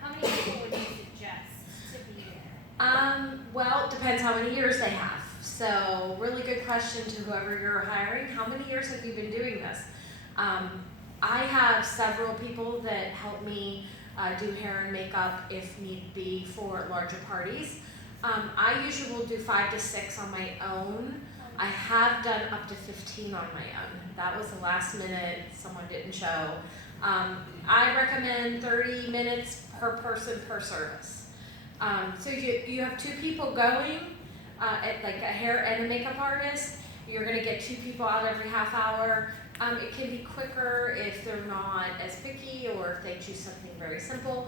How many people would you suggest to be there? Well, it depends how many years they have. So really good question to whoever you're hiring. How many years have you been doing this? I have several people that help me do hair and makeup if need be for larger parties. I usually will do 5 to 6 on my own. I have done up to 15 on my own. That was the last minute, someone didn't show. I recommend 30 minutes per person per service. So you have 2 people going, like a hair and a makeup artist. You're gonna get 2 people out every half hour. It can be quicker if they're not as picky or if they choose something very simple.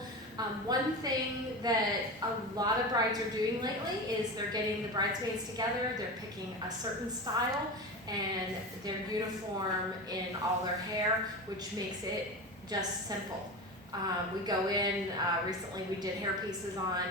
One thing that a lot of brides are doing lately is they're getting the bridesmaids together, they're picking a certain style and their uniform in all their hair, which makes it just simple. We go in, recently we did hair pieces on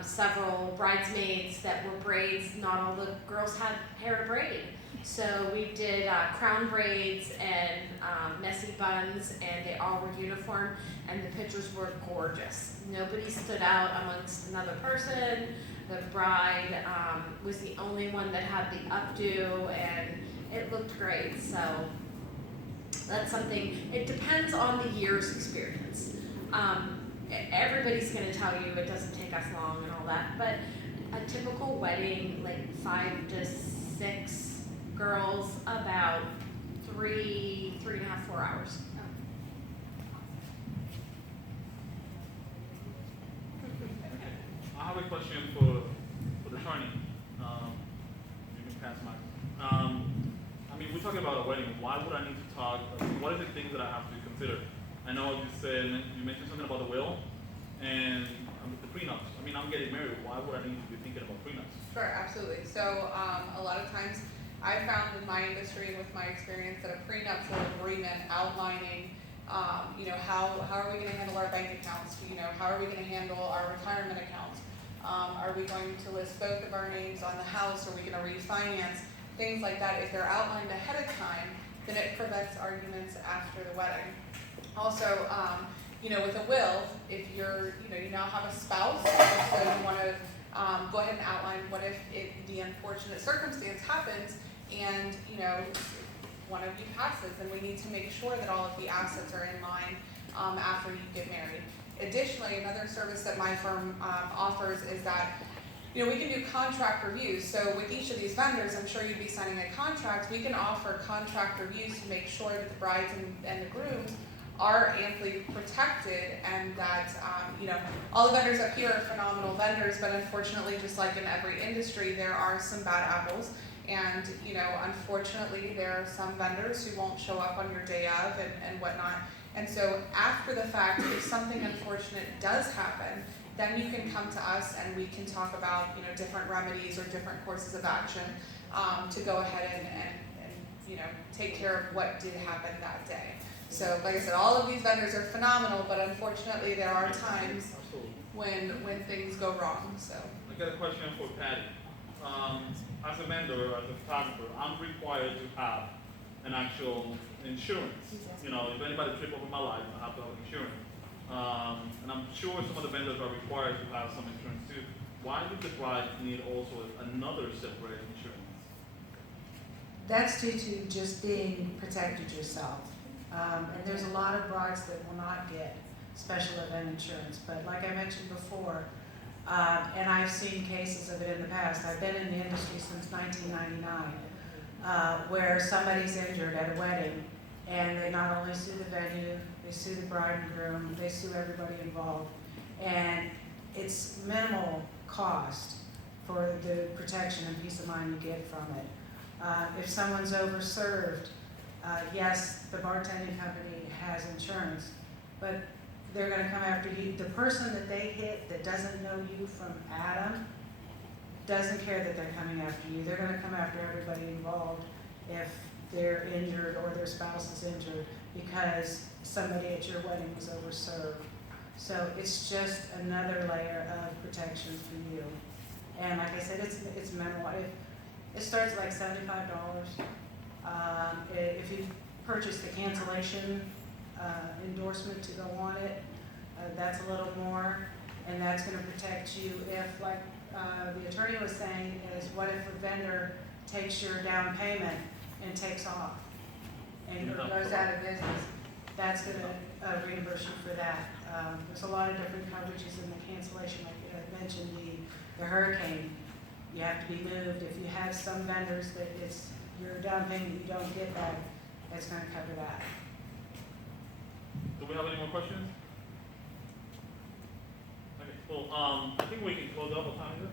several bridesmaids that were braids. Not all the girls had hair to braid. So we did crown braids and messy buns, and they all were uniform, and the pictures were gorgeous. Nobody stood out amongst another person. The bride was the only one that had the updo, and it looked great. So that's something, it depends on the year's experience. Everybody's gonna tell you it doesn't take us long and all that, but a typical wedding, like 5 to 6 girls, about 3.5, 4 hours. I have a question for the attorney. You can pass mine. We're talking about a wedding. Why would I need to talk? What are the things that I have to consider? I know you said, you mentioned something about the will and the prenups. I mean, I'm getting married. Why would I need to be thinking about prenups? Sure, absolutely. So a lot of times I found in my industry and with my experience that a prenuptial agreement outlining, how are we going to handle our bank accounts? How are we going to handle our retirement accounts? Are we going to list both of our names on the house? Are we going to refinance? Things like that. If they're outlined ahead of time, then it prevents arguments after the wedding. Also, with a will, if you now have a spouse, so you want to go ahead and outline what if the unfortunate circumstance happens and, one of you passes, and we need to make sure that all of the assets are in line after you get married. Additionally, another service that my firm offers is that we can do contract reviews. So with each of these vendors, I'm sure you'd be signing a contract, we can offer contract reviews to make sure that the brides and the grooms are amply protected, and that all the vendors up here are phenomenal vendors, but unfortunately, just like in every industry, there are some bad apples. And unfortunately, there are some vendors who won't show up on your day of and whatnot. And so after the fact, if something unfortunate does happen, then you can come to us and we can talk about different remedies or different courses of action to go ahead and take care of what did happen that day. So like I said, all of these vendors are phenomenal, but unfortunately there are times when things go wrong. So I got a question for Patty. As a vendor, as a photographer, I'm required to have an actual insurance. If anybody trip over my life, I have to have insurance. And I'm sure some of the vendors are required to have some insurance too. Why do the brides need also another separate insurance? That's due to just being protected yourself. And there's a lot of brides that will not get special event insurance. But like I mentioned before, and I've seen cases of it in the past. I've been in the industry since 1999, where somebody's injured at a wedding, and they not only sue the venue, they sue the bride and groom, they sue everybody involved. And it's minimal cost for the protection and peace of mind you get from it. If someone's overserved, yes, the bartending company has insurance, but they're going to come after you. The person that they hit that doesn't know you from Adam doesn't care that they're coming after you. They're going to come after everybody involved if they're injured or their spouse is injured because somebody at your wedding was overserved. So it's just another layer of protection for you. And like I said, it's minimal. It starts at like $75. If you purchase the cancellation endorsement to go on it, that's a little more, and that's going to protect you if, like the attorney was saying, is what if a vendor takes your down payment and takes off and goes out of business? That's going to reimburse you for that. There's a lot of different coverages in the cancellation, like I mentioned, the hurricane. You have to be moved. If you have some vendors that it's your down payment, you don't get that, it's going to cover that. Do we have any more questions? Okay, well, I think we can close up. What time is it?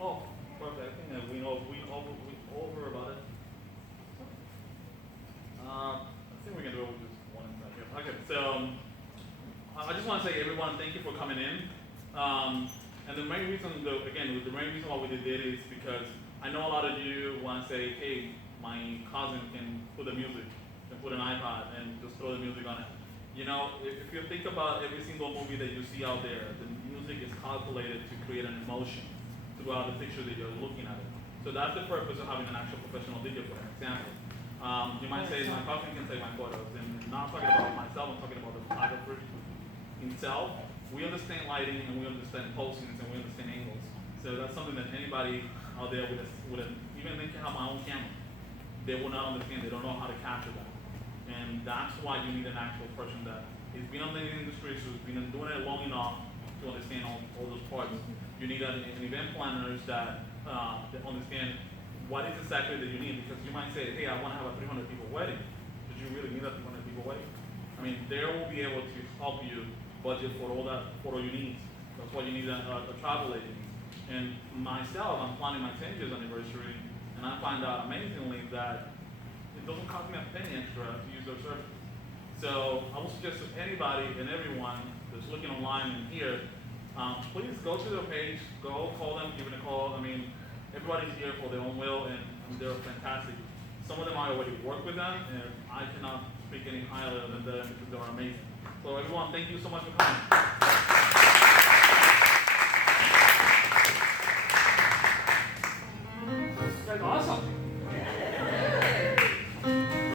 Oh, perfect. I think that we over about it. I think we can do it with just one second. Okay, so I just want to say, everyone, thank you for coming in. And the main reason, the main reason why we did it is because I know a lot of you want to say, hey, my cousin can put the music, can put an iPod and just throw the music on it. If you think about every single movie that you see out there, the music is calculated to create an emotion throughout the picture that you're looking at it. So that's the purpose of having an actual professional video, for example. You might say, my cousin can take my photos, and not talking about myself, I'm talking about the photographer himself. We understand lighting, and we understand postings, and we understand angles. So that's something that anybody out there even they can have my own camera, they will not understand. They don't know how to capture that. And that's why you need an actual person that has been in the industry, who's been doing it long enough to understand all those parts. You need an event planners that understand what is exactly that you need, because you might say, hey, I want to have a 300 people wedding. Did you really need a 300 people wedding? I mean, they will be able to help you budget for all your needs. That's why you need a travel agent. And myself, I'm planning my 10 years anniversary, and I find out amazingly that it doesn't cost me a penny extra to use their service. So I would suggest to anybody and everyone that's looking online and here, please go to their page, go call them, give them a call. I mean, everybody's here for their own will, and they're fantastic. Some of them I already work with them, and I cannot speak any higher than them because they're amazing. So everyone, thank you so much for coming.